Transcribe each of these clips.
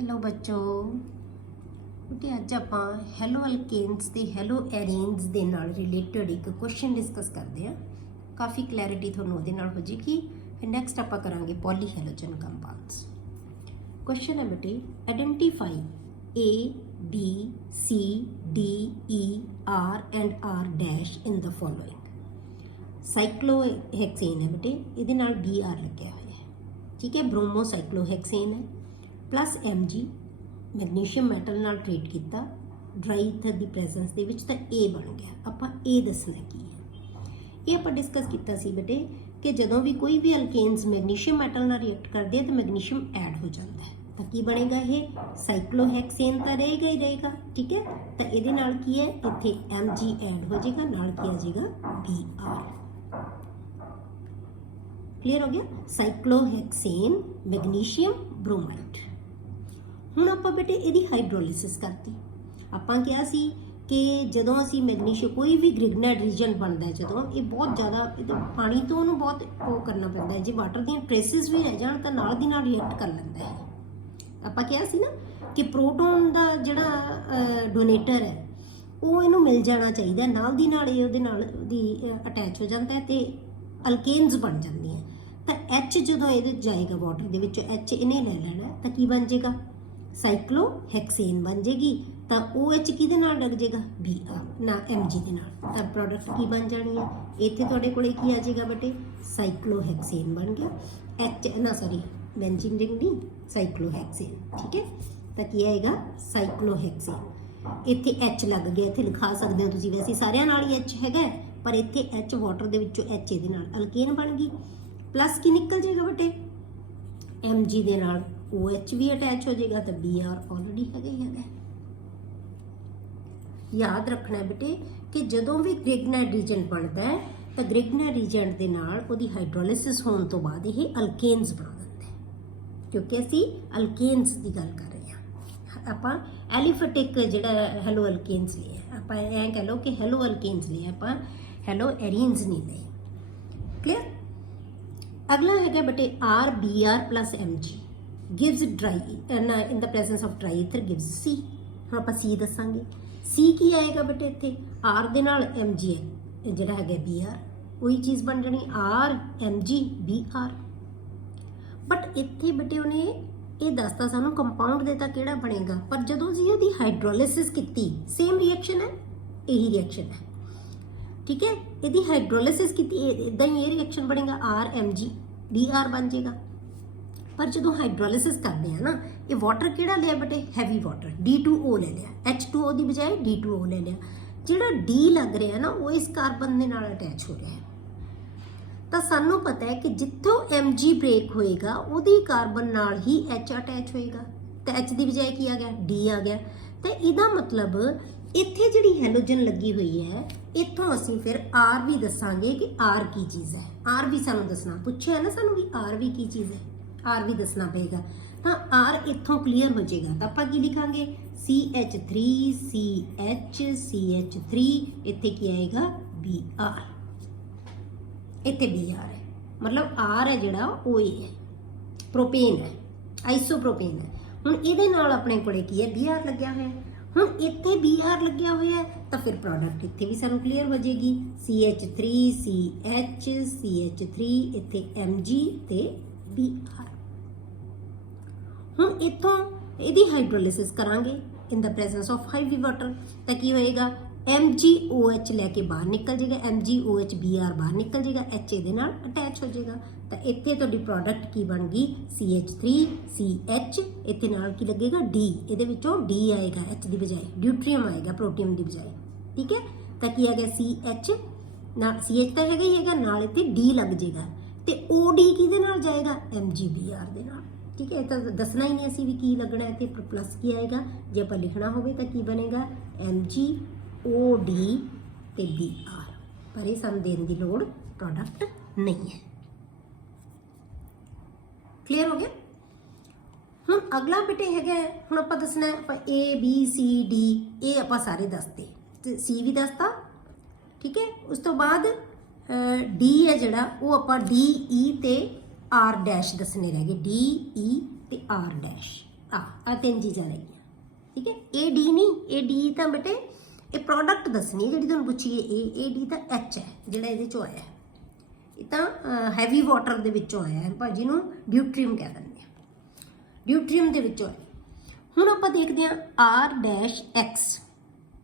Hello बच्चों बेटे अज आप हैलो अल्केन्स ते हैलो एरेन्स दे नाल रिलेटेड एक क्वेश्चन डिस्कस करते हैं। काफ़ी क्लैरिटी थोड़ा वो हो जाएगी। फिर नैक्सट आप करांगे पॉली हैलोजन कंपाउंड्स। क्वेश्चन है बेटे identify A B C D E R and R dash in the following. Cyclohexane है बेटे, ये बी आर लग्या हुआ है, ठीक है। ब्रोमोसाइक्लोहेक्सेन है plus M G magnesium metal नाल ट्रीट किया ड्राई ईथर की प्रेजेंस दे विच, तां ए बन गया। आपां ए दसना की है, ये आपां डिस्कस किया सी बेटे कि जदों भी कोई भी अल्केन्स मैगनीशियम मैटल नाल रिएक्ट करते हैं तो मैगनीशियम ऐड हो जाता है, तो की बनेगा ये साइक्लोहेक्सेन तो रहेगा ही रहेगा, ठीक है। तो ये नाल की है इत्थे एम जी ऐड हो जाएगा, नाल की आ जाएगा बी आर। क्लीयर हो गया। Cyclohexane magnesium bromide. हुण आपां बेटे इहदी हाइड्रोलिसिस करती। आपां कहा सी कि जदों असीं मैगनीशियम कोई भी ग्रिग्नेट रीजन बनता है, जदों ये बहुत ज़्यादा पानी तो उन्होंने बहुत वो करना पैंदा है, जे वाटर दी ट्रेसिस भी रह जाण तां नाल दी नाल रिएक्ट कर लैंदा है। आपां कहा सी ना कि प्रोटोन दा जिहड़ा डोनेटर है वो इहनूं मिल जाना चाहिए, नाल दी नाल ये उहदे नाल दी अटैच हो जाता है तो अल्केन्स बन जांदियां। तो एच जदों ये जाएगा वाटर दे विच, एच इन्हें ले लेना तो की बन जाएगा साइक्लोहेक्सेन बन जाएगी। तो ओ एच कि लग जाएगा बी आर ना एम जी के नाल, तो प्रोडक्ट की बन जानी है। इत्थे तुहाडे कोले की आ जाएगा बेटे साइक्लोहेक्सेन बन गया। एच ना सॉरी बेंजीन रिंग नहीं, साइक्लोहेक्सेन, ठीक है। तो की आएगा साइक्लोहेक्सेन। इत्थे एच लग गया, इत्थे लिखा सकते हो तुसीं, वैसे सारियां नाल ही एच हैगा, पर इत्थे एच वाटर दे विचों एच इहदे नाल अल्केन बन गई। प्लस की निकल जाएगा बेटे एम जी दे नाल ओ एच भी अटैच हो जाएगा, तो बी आर ऑलरेडी है। याद रखना है बेटे कि जदों भी ग्रिग्नेट रीजेंट बनता है तो ग्रिग्नेट रीजेंट के नाल उहदी हाइड्रोलिसिस होने तो बाद ये अल्केन्स बना देते हैं, क्योंकि असी अल्केन्स की गल कर रहे हैं। आपां एलिफेटिक जिहड़ा हैलो अल्केन्स लिए, आपां ऐ कह लो कि हैलो अल्केन्स लिए, आपां हैलो एरीन्स नहीं लिए। क्लियर। अगला है बेटे R B R plus M G gives dry in the presence of dry ether gives C. हम आप सी दसांगे। सी की आएगा बेटे इत्थे आर दे नाल एम जी है जिहड़ा है बी आर, वही चीज़ बन जानी R M G B R. But इत्थे बेटे उन्हें ये दसता सानू कंपाउंड दे तां किहड़ा बनेगा, पर जदों जी इहदी हाइड्रोलिसिस कीती सेम रिएक्शन है, यही रिएक्शन है, ठीक है। यदि हाइड्रोलिसिस की इदा ही ये रिएक्शन बनेगा R M G B R बन जाएगा। पर जो हाइड्रोलिसिस करते हैं ना, ये वाटर किहड़ा लिया बेटे हैवी वाटर D2O ले लिया, H2O की बजाय D2O ले लिया। जिहड़ा D लग रहा है ना वो इस कार्बन के नाल अटैच हो रहा है, तो सानू पता है कि जिथों Mg ब्रेक होएगा उहदी कार्बन नाल ही H अटैच होएगा, तो H की बजाय की आ गया D आ गया। तो इहदा मतलब इत्थे जिहड़ी हैलोजन लगी हुई है इत्थों असीं फिर R भी दसांगे कि R की चीज़ है। R भी सानू दसना पुछया है ना सानू भी R भी की चीज़ है, आर भी दसना पेगा। तो आर इत्थों क्लीयर हो जाएगा, तो आप की लिखांगे CH3 CH3 इत्थे की आएगा बी आर, इत्थे बी आर है, मतलब आर है जिहड़ा ओ है प्रोपेन है, आइसोप्रोपेन है। हुण इहदे नाल अपने कोले की है बी आर लग्या होया है। हुण इत्थे बी आर लग्या होया है तो फिर प्रोडक्ट इत्थे भी सानू क्लीयर हो जाएगी CH3 CH3 इत्थे MG ते बी आर। हम इतों यदि हाइड्रोलिसिस करांगे इन the presence of high water, तो की होएगा MgOH लैके बाहर निकल जाएगा, MgOH Br बाहर निकल जाएगा, H ये अटैच हो जाएगा। तो इतने तो प्रोडक्ट की बन गई CH3 CH, इतने नाल की लगेगा D, ये D आएगा H की बजाय, ड्यूट्रियम आएगा प्रोटियम की बजाय, ठीक है। तो की आ गया CH ना CH तो है ही है, नाल इतने D लग जाएगा, तो OD किहदे नाल जाएगा MgBr दे नाल, ठीक है। तो दसना ही नहीं असी भी की लगना है, तो प्लस की आएगा, जे आप लिखना होवे तो की बनेगा MgOD ते Br, पर ये सानू देने की लोड़ प्रोडक्ट नहीं है। क्लीयर हो गया। हुण अगला बेटे है हुण आपां दसना A B C D, ये आपां सारे दसते, C भी दसता, ठीक है। उस तो बाद D है जिहड़ा वो आपां D E ते R डैश दसने रह गए, D E ते R डैश, ਆ तीन चीज़ां रह गई, ठीक है। ए डी नहीं, ए डी तो बेटे ये प्रोडक्ट दसनी है जी तुहानूं पुछी है। ए डी तो एच है जिहड़ा इहदे चों आया, ये तो हैवी वाटर दे विचों आया है, भाजी नूं ड्यूट्रीम कह दिंदे आ, ड्यूट्रीम दे विचों आया। हुण आपां देखदे हां आर डैश एक्स,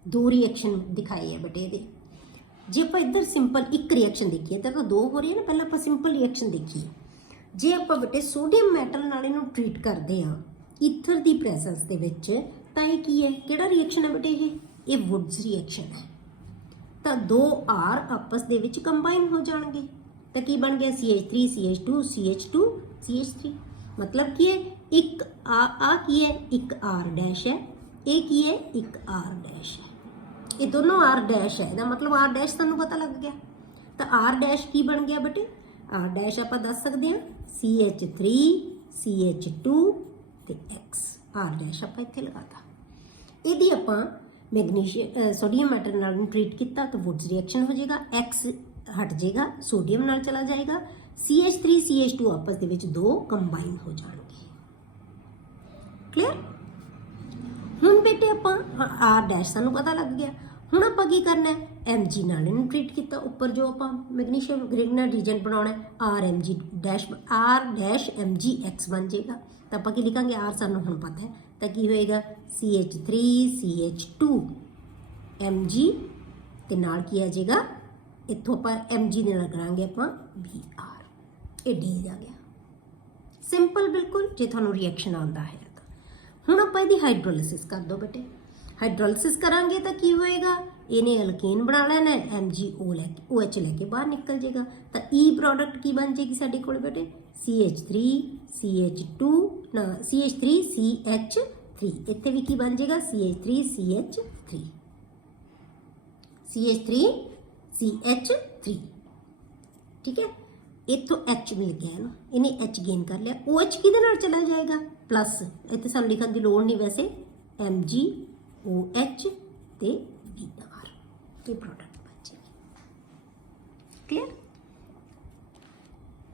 दो रिएक्शन दिखाई है बेटे इहदे। जे आप इधर सिंपल एक रिएक्शन देखिए तो दो हो रही है ना, पहले आप सिंपल रिएक्शन देखिए। जे आप बेटे सोडियम मैटल नाल इहनूं ट्रीट करते हैं ईथर की प्रेजेंस दे विच, तां ये की है, किहड़ा रिएक्शन है बेटे ये वुड्स रिएक्शन है। तो दो आर आपस दे विच कंबाइन हो जाएंगे तो की बन गया CH3 CH2 CH2 CH3। मतलब की है एक आ की है, एक आर डैश है, एक की है, एक आर डैश है। ये दोनों आर डैश है, मतलब आर डैश तुहानूं पता लग गया। तो आर डैश की बन गया बेटे, आर डैश आप दस सकते हैं CH3 CH2 ते X। आर डैश आप इत्थे लगाता। यदि आप मैग्नीशियम सोडियम मैटर नाल ट्रीट किया तो वुड्स रिएक्शन हो जाएगा, X हट जाएगा, सोडियम नाल चला जाएगा, CH3 CH2 आपस दे विच दो कंबाइन हो जाएंगे। क्लियर। हुण बेटे आप आर डैश सानूं पता लग गया। हुण आपां की करना है, MG नाल इहनूं ट्रीट किया, उपर जो आपां मैग्नीशियम ग्रिग्नेट रीजेंट बनाउणा है आर डैश MgX बन जाएगा। तो आपां की लिखांगे, आर सानूं हुण पता है तो की होएगा CH3 CH2 Mg ते नाल की आ जाएगा, इत्थों आपां Mg दे नाल करांगे आपां Br, ये D आ गया। सिंपल बिल्कुल, जे तुहानूं रिएक्शन आउंदा है। हुण आपां इहदी हाइड्रोलिसिस कर दो बेटे। हाइड्रोलिसिस करांगे तो की होएगा, इन्हें अल्केन बना लेना है, MgO लैके OH लैके बाहर निकल जाएगा। तो ई प्रोडक्ट की बन जाएगी साडे कोल बेटे CH3 CH2 ना CH3 CH3, इत्थे भी की बन जाएगा CH3 CH3 CH3 CH3, ठीक है। इतों H मिल गया ना, इन्हें H गेन कर लिया, OH किहदे नाल चला जाएगा प्लस, इत्थे सानूं लिखण दी लोड़ नहीं वैसे, MgOH ते Br, ये प्रोडक्ट बन जाएगी। क्लियर।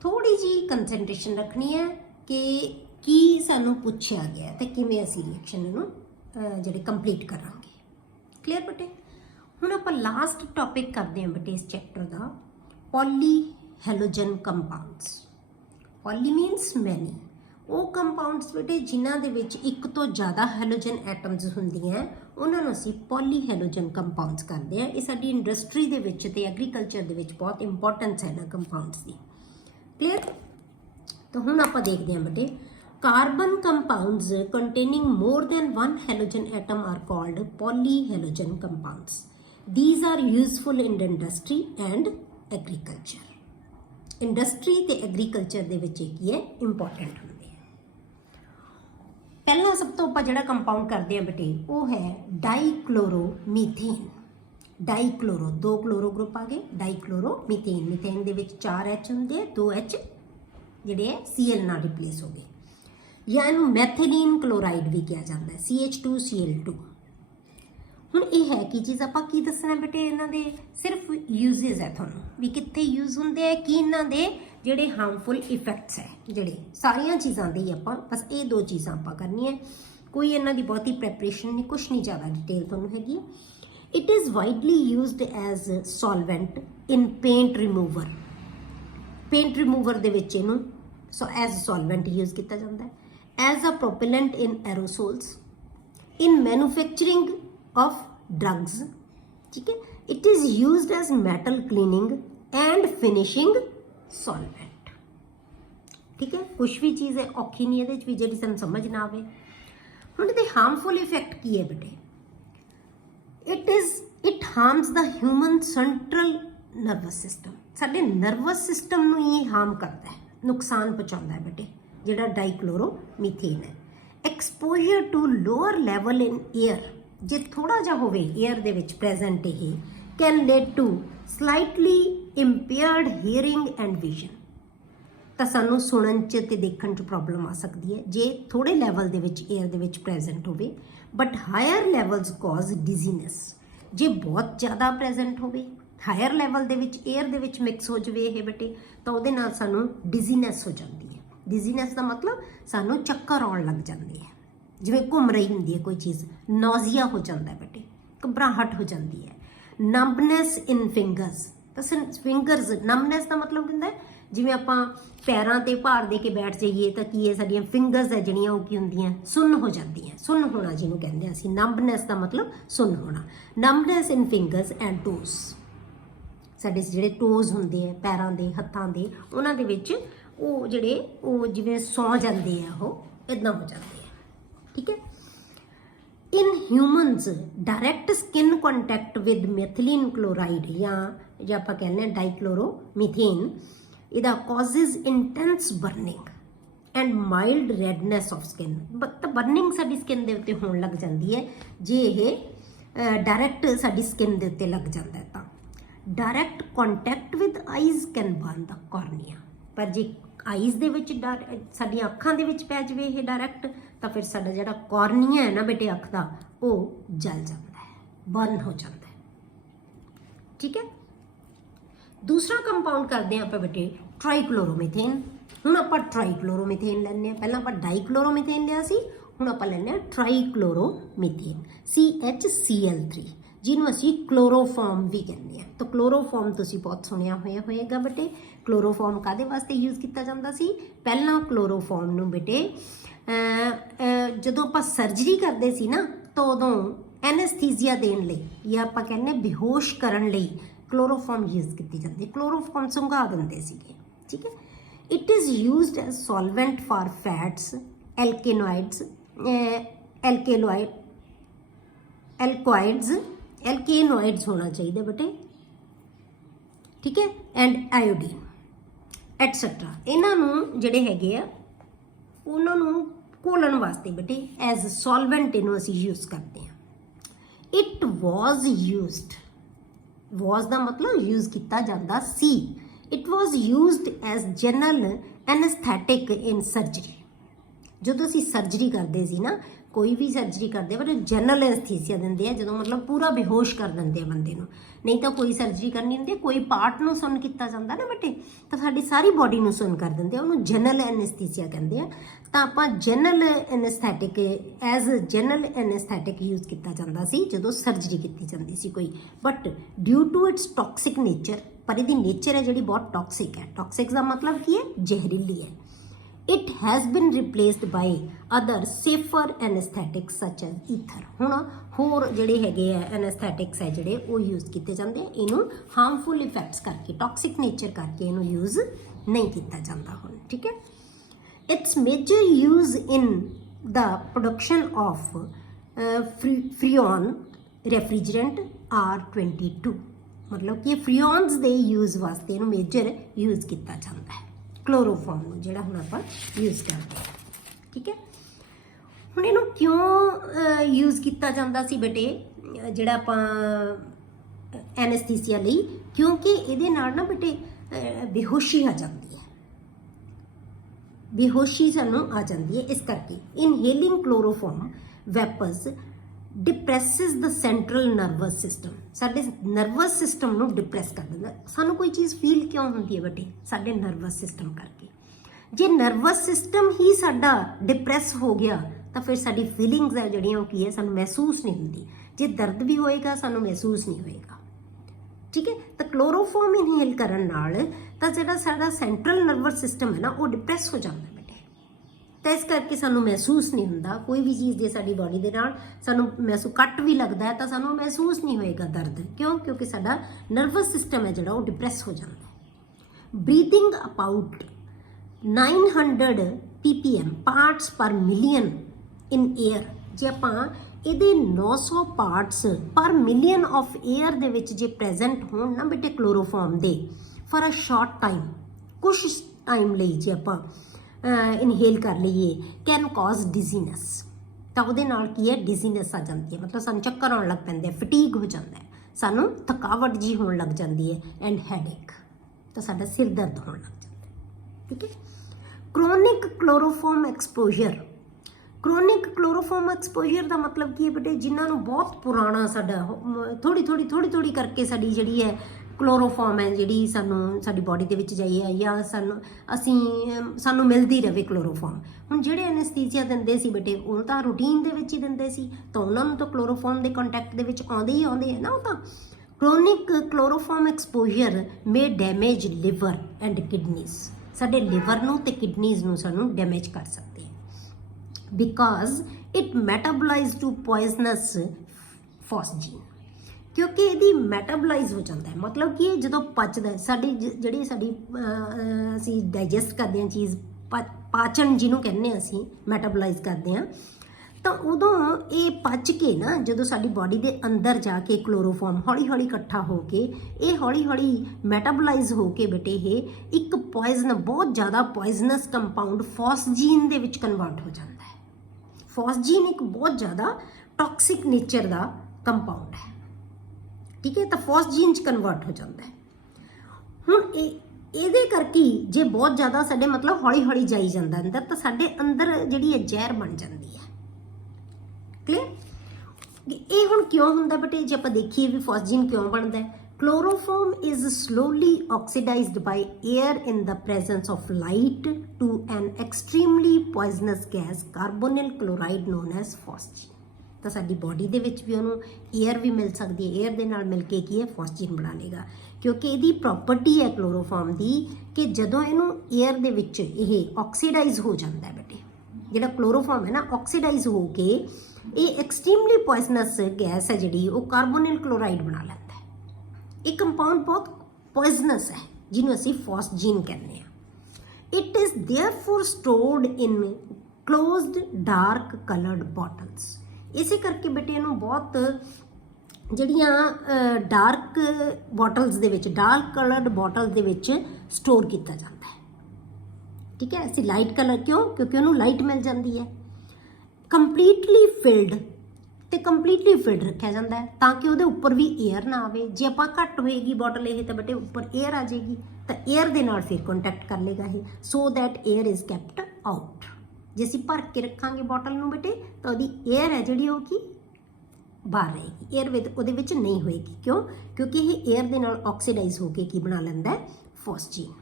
थोड़ी जी कंसनट्रेशन रखनी है कि की सानूं पुछया गया तो किवें असीं रिएक्शन नूं जिहड़े कंप्लीट करांगे। क्लियर बेटे। हुण आपां लास्ट टॉपिक करते हैं बेटे इस चैप्टर का, poly halogen compounds. Poly मीनस many, वो कंपाउंड्स बेटे जिन्हां दे विच एक तो ज़्यादा हैलोजन एटम्स हुंदियां उन्हां नूं असीं पॉली हैलोजन कंपाउंड्स करते हैं। ये साडी इंडस्ट्री दे विच ते एग्रीकल्चर दे विच बहुत इंपॉर्टेंस है ना कंपाउंड्स की। क्लियर। तो हुण आपां देखते हैं बेटे, carbon compounds containing more than one halogen atom are called poly halogen compounds. These are useful in industry and agriculture. Industry ते एग्रीकल्चर दे विच की है इंपॉर्टेंट होंदे हैं। पहला सब तो आपां जिहड़ा कंपाउंड करते हैं बेटे वो है डाईक्लोरोमीथेन। डाईक्लोरो, दो क्लोरो ग्रुप आ गए, डाईक्लोरोमीथेन। मीथेन दे विच 4 H होंदे, 2 H जिहड़े है Cl नाल रिप्लेस हो गए, या इनू मैथिलीन क्लोराइड भी कहा जाता है, CH2Cl2। हुण ये है कि चीज़ आपां की दसना बेटे, इन्हां दे सिर्फ यूजेस है तुहानूं भी कित्थे यूज हुंदे है, कि इन्हां दे जिहड़े हार्मफुल इफैक्ट्स है, जिहड़े सारियां चीज़ां दी आपां बस ये दो चीज़ां आपां करनी है। कोई इन्हां दी बहुती प्रैपरेशन नहीं, कुछ नहीं ज़्यादा डिटेल तुहानूं हैगी। It is widely used as solvent in paint remover. Paint remover दे विच इहनूं एज सॉल्वेंट यूज किया जाता है, as a propellant in aerosols, in manufacturing of drugs, ठीक है। It is used as metal cleaning and finishing solvent, ठीक है। कुछ भी चीज़ है औखी नहीं है भी जी सानूं समझ ना आवे। हुण इहदे हार्मफुल इफैक्ट की है बेटे, it harms the human central nervous system. साडे नर्वस सिस्टम नूं ही हार्म करता है, नुकसान पहुँचाता है बेटे जिहड़ा डाईक्लोरोमीथेन है। Exposure to lower level in air, जे थोड़ा जा होवे एयर दे विच प्रेजेंट ही, can lead to slightly impaired hearing and vision. तो सानू सुनन च ते देखण च प्रॉब्लम आ सकती है जे थोड़े लैवल दे विच एयर दे विच प्रेजेंट होवे, but higher levels cause dizziness. जे बहुत ज़्यादा प्रेजेंट होवे हायर लैवल दे विच एयर दे विच मिक्स हो जाए ये बेटे, तो उहदे नाल सानू डिजीनेस हो जाती है। डिजीनेस का मतलब सानू चक्कर आउण लग जाते हैं, ਜਿਵੇਂ ਘੁੰਮ ਰਹੀ ਹੁੰਦੀ ਹੈ ਕੋਈ ਚੀਜ਼, ਨੌਜ਼ੀਆ ਹੋ ਜਾਂਦਾ ਹੈ ਬੇਟੇ, ਘਬਰਾਹਟ ਹੋ ਜਾਂਦੀ ਹੈ। ਨੰਬਨੈਸ ਇਨ ਫਿੰਗਰਸ, ਤਾਂ ਫਿੰਗਰਸ, ਨੰਬਨੈਸ ਦਾ ਮਤਲਬ ਹੁੰਦਾ ਹੈ ਜਿਵੇਂ ਆਪਾਂ ਪੈਰਾਂ ਤੇ ਭਾਰ ਦੇ ਕੇ ਬੈਠ ਜਾਈਏ ਤਾਂ ਕੀ ਹੈ, ਸਾਡੀਆਂ ਫਿੰਗਰਸ ਹੈ ਜਿਹੜੀਆਂ ਉਹ ਕੀ ਹੁੰਦੀਆਂ, ਸੁੰਨ ਹੋ ਜਾਂਦੀਆਂ, ਸੁੰਨ ਹੋਣਾ ਜਿਹਨੂੰ ਕਹਿੰਦੇ ਹਾਂ ਅਸੀਂ। ਨੰਬਨੈਸ ਦਾ ਮਤਲਬ ਸੁੰਨ ਹੋਣਾ। ਨੰਬਨੈਸ ਇਨ ਫਿੰਗਰਸ ਐਂਡ ਟੋਸ, ਸਾਡੇ ਜਿਹੜੇ ਟੋਜ਼ ਹੁੰਦੇ ਆ ਪੈਰਾਂ ਦੇ, ਹੱਥਾਂ ਦੇ, ਉਹਨਾਂ ਦੇ ਵਿੱਚ ਉਹ ਜਿਹੜੇ ਉਹ ਜਿਵੇਂ ਸੌਂ ਜਾਂਦੇ ਆ, ਉਹ ਇੱਦਾਂ ਹੋ ਜਾਂਦੇ ਆ, ਠੀਕ ਹੈ। In humans direct skin contact with methylene chloride ਜਾਂ ਆਪਾਂ ਕਹਿੰਦੇ ਹਾਂ ਡਾਈਕਲੋਰੋਮੀਥੇਨ, ਇਹਦਾ causes intense burning and mild redness of skin. ਤਾਂ ਬਰਨਿੰਗ ਸਾਡੀ ਸਕਿਨ ਦੇ ਉੱਤੇ ਹੋਣ ਲੱਗ ਜਾਂਦੀ ਹੈ ਜੇ ਇਹ ਡਾਇਰੈਕਟ ਸਾਡੀ ਸਕਿਨ ਦੇ ਉੱਤੇ ਲੱਗ ਜਾਂਦਾ ਹੈ ਤਾਂ। Direct contact with eyes can burn the cornea, ਪਰ ਜੇ ਆਈਜ਼ ਦੇ ਵਿੱਚ ਸਾਡੀਆਂ ਅੱਖਾਂ ਦੇ ਵਿੱਚ ਪੈ ਜਾਵੇ ਇਹ ਡਾਇਰੈਕਟ, ਤਾਂ ਫਿਰ ਸਾਡਾ ਜਿਹੜਾ ਕਾਰਨੀਆ ਹੈ ਨਾ ਬੇਟੇ ਅੱਖ ਦਾ, ਉਹ ਜਲ ਜਾਂਦਾ ਹੈ, ਬਰਨ ਹੋ ਜਾਂਦਾ ਹੈ, ਠੀਕ ਹੈ। ਦੂਸਰਾ ਕੰਪਾਊਂਡ ਕਰਦੇ ਹਾਂ ਆਪਾਂ ਬੇਟੇ ਟ੍ਰਾਈਕਲੋਰੋਮੀਥੇਨ। ਹੁਣ ਆਪਾਂ ਟ੍ਰਾਈਕਲੋਰੋਮੀਥੇਨ ਲੈਂਦੇ ਹਾਂ, ਪਹਿਲਾਂ ਆਪਾਂ ਡਾਈਕਲੋਰੋਮੀਥੇਨ ਲਿਆ ਸੀ, ਹੁਣ ਆਪਾਂ ਲੈਂਦੇ ਹਾਂ ਟ੍ਰਾਈਕਲੋਰੋਮੀਥੇਨ, CHCl3, ਜਿਹਨੂੰ ਅਸੀਂ ਕਲੋਰੋਫਾਰਮ ਵੀ ਕਹਿੰਦੇ ਹਾਂ। ਤਾਂ ਕਲੋਰੋਫਾਰਮ ਤੁਸੀਂ ਬਹੁਤ ਸੁਣਿਆ ਹੋਏਗਾ ਬੇਟੇ। ਕਲੋਰੋਫਾਰਮ ਕਾਹਦੇ ਵਾਸਤੇ ਯੂਜ਼ ਕੀਤਾ ਜਾਂਦਾ ਸੀ? ਪਹਿਲਾਂ ਕਲੋਰੋਫਾਰਮ ਨੂੰ ਬੇਟੇ ਜਦੋਂ ਆਪਾਂ ਸਰਜਰੀ ਕਰਦੇ ਸੀ ਨਾ, ਤਾਂ ਉਦੋਂ ਐਨਸਥੀਸੀਆ ਦੇਣ ਲਈ ਜਾਂ ਆਪਾਂ ਕਹਿੰਦੇ ਬੇਹੋਸ਼ ਕਰਨ ਲਈ ਕਲੋਰੋਫਾਰਮ ਯੂਜ਼ ਕੀਤੀ ਜਾਂਦੀ। ਕਲੋਰੋਫਾਰਮ ਸੁੰਘਾ ਦਿੰਦੇ ਸੀਗੇ, ਠੀਕ ਹੈ। It is used as solvent for fats, alkaloids, alkaloids ਹੋਣਾ ਚਾਹੀਦਾ ਬੇਟੇ, ਠੀਕ ਹੈ, ਐਂਡ ਆਇਓਡੀਨ ਐਟਸੈਟਰਾ। ਇਹਨਾਂ ਨੂੰ ਜਿਹੜੇ ਹੈਗੇ ਆ ਉਹਨਾਂ ਨੂੰ ਘੋਲਣ ਵਾਸਤੇ ਬੇਟੇ ਐਜ਼ ਸੋਲਵੈਂਟ ਇਹਨੂੰ ਅਸੀਂ ਯੂਜ਼ ਕਰਦੇ ਹਾਂ। ਇਟ ਵਾਜ਼ ਯੂਜ਼ਡ, ਵਾਜ਼ ਦਾ ਮਤਲਬ ਯੂਜ਼ ਕੀਤਾ ਜਾਂਦਾ ਸੀ। It was used as general anaesthetic in surgery. ਜਦੋਂ ਅਸੀਂ ਸਰਜਰੀ ਕਰਦੇ ਸੀ ਨਾ, ਕੋਈ ਵੀ ਸਰਜਰੀ ਕਰਦੇ ਪਰ ਜਨਰਲ ਐਨਸਥੀਸੀਆ ਦਿੰਦੇ ਆ, ਜਦੋਂ ਮਤਲਬ ਪੂਰਾ ਬੇਹੋਸ਼ ਕਰ ਦਿੰਦੇ ਆ ਬੰਦੇ ਨੂੰ। ਨਹੀਂ ਤਾਂ ਕੋਈ ਸਰਜਰੀ ਕਰਨੀ ਹੁੰਦੀ, ਕੋਈ ਪਾਰਟ ਨੂੰ ਸੁੰਨ ਕੀਤਾ ਜਾਂਦਾ ਨਾ ਬੇਟੇ, ਤਾਂ ਸਾਡੀ ਸਾਰੀ ਬੋਡੀ ਨੂੰ ਸੁੰਨ ਕਰ ਦਿੰਦੇ ਆ, ਉਹਨੂੰ ਜਨਰਲ ਐਨਸਥੀਸੀਆ ਕਹਿੰਦੇ ਆ। ਤਾਂ ਆਪਾਂ general anaesthetic as general anaesthetic use ਕੀਤਾ ਜਾਂਦਾ ਸੀ ਜਦੋਂ ਸਰਜਰੀ ਕੀਤੀ ਜਾਂਦੀ ਸੀ ਕੋਈ। But due to its toxic nature, ਪਰ ਇਹਦੀ ਨੇਚਰ ਹੈ ਜਿਹੜੀ ਬਹੁਤ ਟੌਕਸਿਕ ਹੈ। ਟੌਕਸਿਕ ਦਾ ਮਤਲਬ ਕੀ ਹੈ? ਜ਼ਹਿਰੀਲੀ ਹੈ। ਇਟ ਹੈਜ਼ ਬਿਨ ਰਿਪਲੇਸਡ ਬਾਈ ਅਦਰ ਸੇਫਰ ਐਨਸਥੈਟਿਕਸ ਸੱਚ ਐਜ਼ ਈਥਰ। ਹੁਣ ਹੋਰ ਜਿਹੜੇ ਹੈਗੇ ਆ ਐਨਸਥੈਟਿਕਸ ਹੈ ਜਿਹੜੇ ਉਹ ਯੂਜ਼ ਕੀਤੇ ਜਾਂਦੇ, ਇਹਨੂੰ ਹਾਰਮਫੁਲ ਇਫੈਕਟਸ ਕਰਕੇ, ਟੌਕਸਿਕ ਨੇਚਰ ਕਰਕੇ ਇਹਨੂੰ ਯੂਜ਼ ਨਹੀਂ ਕੀਤਾ ਜਾਂਦਾ ਹੁਣ, ਠੀਕ ਹੈ। Its major use in the production of freon refrigerant R22, ਮਤਲਬ ਕਿ ਫਰੀਓਨਸ ਦੇ ਯੂਜ਼ ਵਾਸਤੇ ਇਹਨੂੰ ਮੇਜਰ ਯੂਜ਼ ਕੀਤਾ ਜਾਂਦਾ ਹੈ, ਕਲੋਰੋਫਾਰਮ ਨੂੰ ਜਿਹੜਾ ਹੁਣ ਆਪਾਂ ਯੂਜ਼ ਕਰਦੇ ਹਾਂ, ਠੀਕ ਹੈ। ਹੁਣ ਇਹਨੂੰ ਕਿਉਂ ਯੂਜ਼ ਕੀਤਾ ਜਾਂਦਾ ਸੀ ਬੇਟੇ ਜਿਹੜਾ ਆਪਾਂ ਐਨਸਥੀਸੀਆ ਲਈ? ਕਿਉਂਕਿ ਇਹਦੇ ਨਾਲ ਨਾ ਬੇਟੇ ਬੇਹੋਸ਼ੀ ਆ ਜਾਂਦੀ ਹੈ, ਬੇਹੋਸ਼ੀ ਸਾਨੂੰ ਆ ਜਾਂਦੀ ਹੈ। ਇਸ ਕਰਕੇ ਇਨਹੇਲਿੰਗ ਕਲੋਰੋਫਾਰਮ ਵੈਪਰਸ ਡਿਪਰੈਸਿਸ ਦ ਸੈਂਟਰਲ ਨਰਵਸ ਸਿਸਟਮ, ਸਾਡੇ ਨਰਵਸ ਸਿਸਟਮ ਨੂੰ ਡਿਪਰੈਸ ਕਰ ਦਿੰਦਾ। ਸਾਨੂੰ ਕੋਈ ਚੀਜ਼ ਫੀਲ ਕਿਉਂ ਹੁੰਦੀ ਹੈ ਬੇਟੇ? ਸਾਡੇ ਨਰਵਸ ਸਿਸਟਮ ਕਰਕੇ। ਜੇ ਨਰਵਸ ਸਿਸਟਮ ਹੀ ਸਾਡਾ ਡਿਪਰੈਸ ਹੋ ਗਿਆ ਤਾਂ ਫਿਰ ਸਾਡੀ ਫੀਲਿੰਗਸ ਹੈ ਜਿਹੜੀਆਂ ਉਹ ਕੀ ਹੈ, ਸਾਨੂੰ ਮਹਿਸੂਸ ਨਹੀਂ ਹੁੰਦੀ। ਜੇ ਦਰਦ ਵੀ ਹੋਏਗਾ ਸਾਨੂੰ ਮਹਿਸੂਸ ਨਹੀਂ ਹੋਏਗਾ, ਠੀਕ ਹੈ। ਤਾਂ ਕਲੋਰੋਫਾਰਮ ਇਨਹੇਲ ਕਰਨ ਨਾਲ ਤਾਂ ਜਿਹੜਾ ਸਾਡਾ ਸੈਂਟਰਲ ਨਰਵਸ ਸਿਸਟਮ ਹੈ ਨਾ, ਉਹ ਡਿਪਰੈਸ ਹੋ ਜਾਂਦਾ ਬੇਟੇ। ਤਾਂ ਇਸ ਕਰਕੇ ਸਾਨੂੰ ਮਹਿਸੂਸ ਨਹੀਂ ਹੁੰਦਾ ਕੋਈ ਵੀ ਚੀਜ਼ ਜੇ ਸਾਡੀ ਬਾਡੀ ਦੇ ਨਾਲ ਸਾਨੂੰ ਕੱਟ ਵੀ ਲੱਗਦਾ ਹੈ ਤਾਂ ਸਾਨੂੰ ਮਹਿਸੂਸ ਨਹੀਂ ਹੋਏਗਾ ਦਰਦ। ਕਿਉਂ? ਕਿਉਂਕਿ ਸਾਡਾ ਨਰਵਸ ਸਿਸਟਮ ਹੈ ਜਿਹੜਾ ਉਹ ਡਿਪਰੈਸ ਹੋ ਜਾਂਦਾ ਹੈ। ਬਰੀਥਿੰਗ ਅਬਾਊਟ 900 ppm ਪਾਰਟਸ ਪਰ ਮਿਲੀਅਨ ਇਨ ਏਅਰ, ਜੇ ਆਪਾਂ ਇਹਦੇ 900 ਪਾਰਟਸ ਪਰ ਮਿਲੀਅਨ ਆਫ ਏਅਰ ਦੇ ਵਿੱਚ ਜੇ ਪ੍ਰੈਜ਼ੈਂਟ ਹੋਣ ਨਾ ਬੇਟੇ ਕਲੋਰੋਫਾਰਮ ਦੇ, ਫॉर ਅ ਸ਼ਾਰਟ ਟਾਈਮ, ਕੁਛ ਟਾਈਮ ਲਈ ਜੇ ਆਪਾਂ ਇਨਹੇਲ ਕਰ ਲਈਏ, ਕੈਨ ਕਾਜ਼ ਡਿਜ਼ੀਨੈਸ, ਤਾਂ ਉਹਦੇ ਨਾਲ ਕੀ ਹੈ? ਡਿਜ਼ੀਨੈਸ ਆ ਜਾਂਦੀ ਹੈ, ਮਤਲਬ ਸਾਨੂੰ ਚੱਕਰ ਆਉਣ ਲੱਗ ਪੈਂਦੇ, ਫਟੀਗ ਹੋ ਜਾਂਦਾ ਹੈ, ਸਾਨੂੰ ਥਕਾਵਟ ਜੀ ਹੋਣ ਲੱਗ ਜਾਂਦੀ ਹੈ, ਐਂਡ ਹੈਡੇਕ, ਤਾਂ ਸਾਡਾ ਸਿਰ ਦਰਦ ਹੋਣ ਲੱਗ ਜਾਂਦਾ, ਠੀਕ ਹੈ। ਕ੍ਰੋਨਿਕ ਕਲੋਰੋਫਾਰਮ ਐਕਸਪੋਜਰ, ਕ੍ਰੋਨਿਕ ਕਲੋਰੋਫਾਰਮ ਐਕਸਪੋਜਰ ਦਾ ਮਤਲਬ ਕੀ ਹੈ ਬੇਟੇ? ਜਿਨ੍ਹਾਂ ਨੂੰ ਬਹੁਤ ਪੁਰਾਣਾ ਸਾਡਾ ਥੋੜੀ ਥੋੜੀ ਕਰਕੇ ਸਾਡੀ ਜਿਹੜੀ ਹੈ क्लोरोफॉर्म है जिहड़ी साडी बॉडी दे विच जाइए या सानू मिलदी रहे क्लोरोफॉर्म। हुण जिहड़े एनेस्थीसिया दिंदे सी बेटे वो तां रूटीन दे विच ही दिंदे सी, तां उन्हां नूं तां क्लोरोफॉर्म दे कंटैक्ट दे विच आउंदे ही आउंदे है ना। वो तां chronic chloroform exposure may damage liver and kidneys, साडे लिवर नूं ते किडनीज नूं सानू डैमेज कर सकते हैं because it metabolise to poisonous phosgene, क्योंकि यदि मैटाबलाइज हो जाता है मतलब कि जो पचदा है साडी जिहड़ी साडी असी डाइजैसट करते हैं चीज़ पाचन जिन्हों कहने असी मैटाबलाइज करते हैं, तो उदों ये पच के ना जो साडी बॉडी के अंदर जाके क्लोरोफॉर्म हौली हौली इकट्ठा होके ये हौली हौली मैटाबलाइज होके बेटे ये एक पॉइजन बहुत ज़्यादा poisonous compound phosgene they which convert हो जाता है। फॉस्जीन एक बहुत ज़्यादा टॉक्सिक नेचर का कंपाउंड है, ठीक है, तो फॉस्जीन च कन्वर्ट हो जाता है। हुण ये करके जे बहुत ज़्यादा साडे मतलब हौली हौली जाई जाता अंदर तो साडे अंदर जिहड़ी है जहर बन जाती है। क्लियर। ये हुण क्यों हुंदा बेटे जे आपां देखिए भी फॉस्जीन क्यों बनता है। Chloroform is slowly oxidised by air in the presence of light to an extremely poisonous gas carbonyl chloride known as phosgene. तो साडी बॉडी दे विच भी उन्होंने एयर भी मिल सकती है, एयर दे नाल मिल के की है फॉस्जीन बना लेगा, क्योंकि यदी प्रॉपर्टी है क्लोरोफॉर्म की कि जदों इनू एयर दे विच ये ऑक्सीडाइज हो जाता है बेटे, जिहड़ा क्लोरोफॉर्म है ना ऑक्सीडाइज हो के ये एक्सट्रीमली पॉइजनस गैस है जिहड़ी वो कार्बोनिल क्लोराइड बना लेंदा है। ये कंपाउंड बहुत पॉइजनस है जिन्हों असीं फॉस्जीन कहते हैं। It is therefore stored in closed dark coloured bottles. इसे करके बेटे इनू बहुत जड़ियाँ डार्क बॉटल्स दे विच डार्क कलर्ड बॉटल दे विच स्टोर किया जाता है, ठीक है। असी लाइट कलर क्यों, क्योंकि उन्होंने लाइट मिल जाती है। कंप्लीटली फिल्ड तो कंप्लीटली फिल्ड रखा जाता है ताकि वो उपर भी एयर ना आए। जे आप घट होएगी बॉटल ये तो बेटे उपर एयर आ जाएगी तो एयर के नाल फिर कॉन्टैक्ट कर लेगा ये, so that air is kept out. जे असीं भर के रखांगे बॉटल नूं बेटे तो वही एयर है जिहड़ी कि बाहर रहेगी, एयर वो नहीं होएगी। क्यों, क्योंकि ये एयर के नाल ऑक्सीडाइज होकर की बना लेंदा है फॉस्जीन।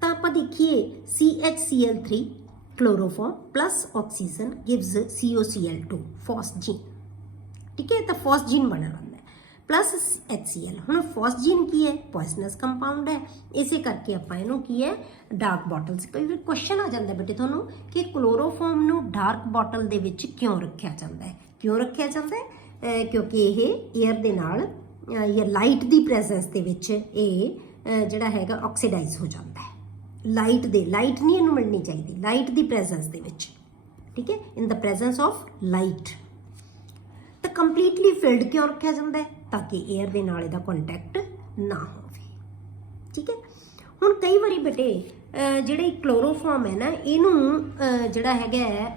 तो आप देखिए CHCl3 chloroform plus oxygen gives COCl2 phosgene, ठीक है। तो फॉस्जीन बना रहता है प्लस HCl। हुण फॉस्जीन की है पॉइजनस कंपाउंड है, इसे करके आपां इहनूं की है डार्क बॉटल्स। कई बार क्वेश्चन आ जाता बेटे तुहानूं कि क्लोरोफॉर्म नूं डार्क बॉटल दे विच क्यों रखा जाता है। क्यों रखा जाता है, क्योंकि ये एयर दे नाल या लाइट की प्रेजेंस दे विच ये जिहड़ा हैगा ऑक्सीडाइज हो जाता है। लाइट नहीं इनू मिलनी चाहिए, लाइट की प्रेजेंस दे विच, ठीक है, इन द प्रेजेंस ऑफ लाइट। तो कंप्लीटली फिल्ड क्यों रखा जाता है, ताकि एयर के नाल इहदा कॉन्टैक्ट ना हो, ठीक है। हुण कई बारी बेटे जिहड़े क्लोरोफॉर्म है ना इनू जिहड़ा हैगा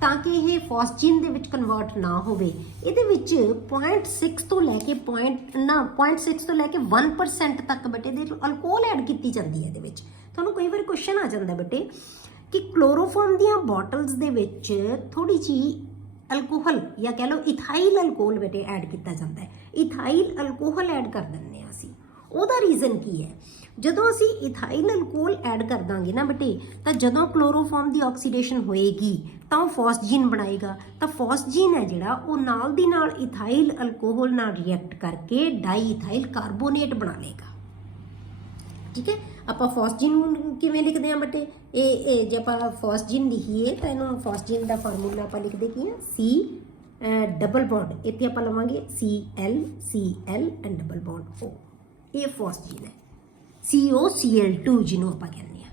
ताकि ये फॉस्जीन दे विच कन्वर्ट ना होवे, इहदे विच 0.6 तो लैके 0.6 तो लैके 1% तक बेटे दे अल्कोहल ऐड की जाती है। इहदे विच तुहानूं कई बार क्वेश्चन आ जाता बेटे कि क्लोरोफॉर्म दियां बॉटल्स दे विच थोड़ी जी अल्कोहल या कह लो इथाइल अल्कोहल बेटे ऐड किया जाता है। इथाइल अल्कोहल ऐड कर दिंदे आ असीं, ਉਹਦਾ रीज़न की है, ਜਦੋਂ ਅਸੀਂ इथाइल अल्कोहल ऐड कर देंगे ना बेटे तो ਜਦੋਂ क्लोरोफॉर्म की ऑक्सीडेशन होएगी तो वो फॉस्जीन बनाएगा। तो फॉस्जीन है जिहड़ा वो नाल दी नाल इथाइल अल्कोहल नाल रिएक्ट करके डाई इथाइल कार्बोनेट बना लेगा, ठीक है। आप फॉस्जीन किवें लिखते हैं बेटे, ये जे आप फॉस्जीन लिखीए तो इनू फॉस्जीन का फार्मूला आप लिखते की C डबल बॉन्ड इत्थे आप लवांगे CL and double bond O, ये फॉस्जीन है। COCl2 जिन्हों आप कहते हैं,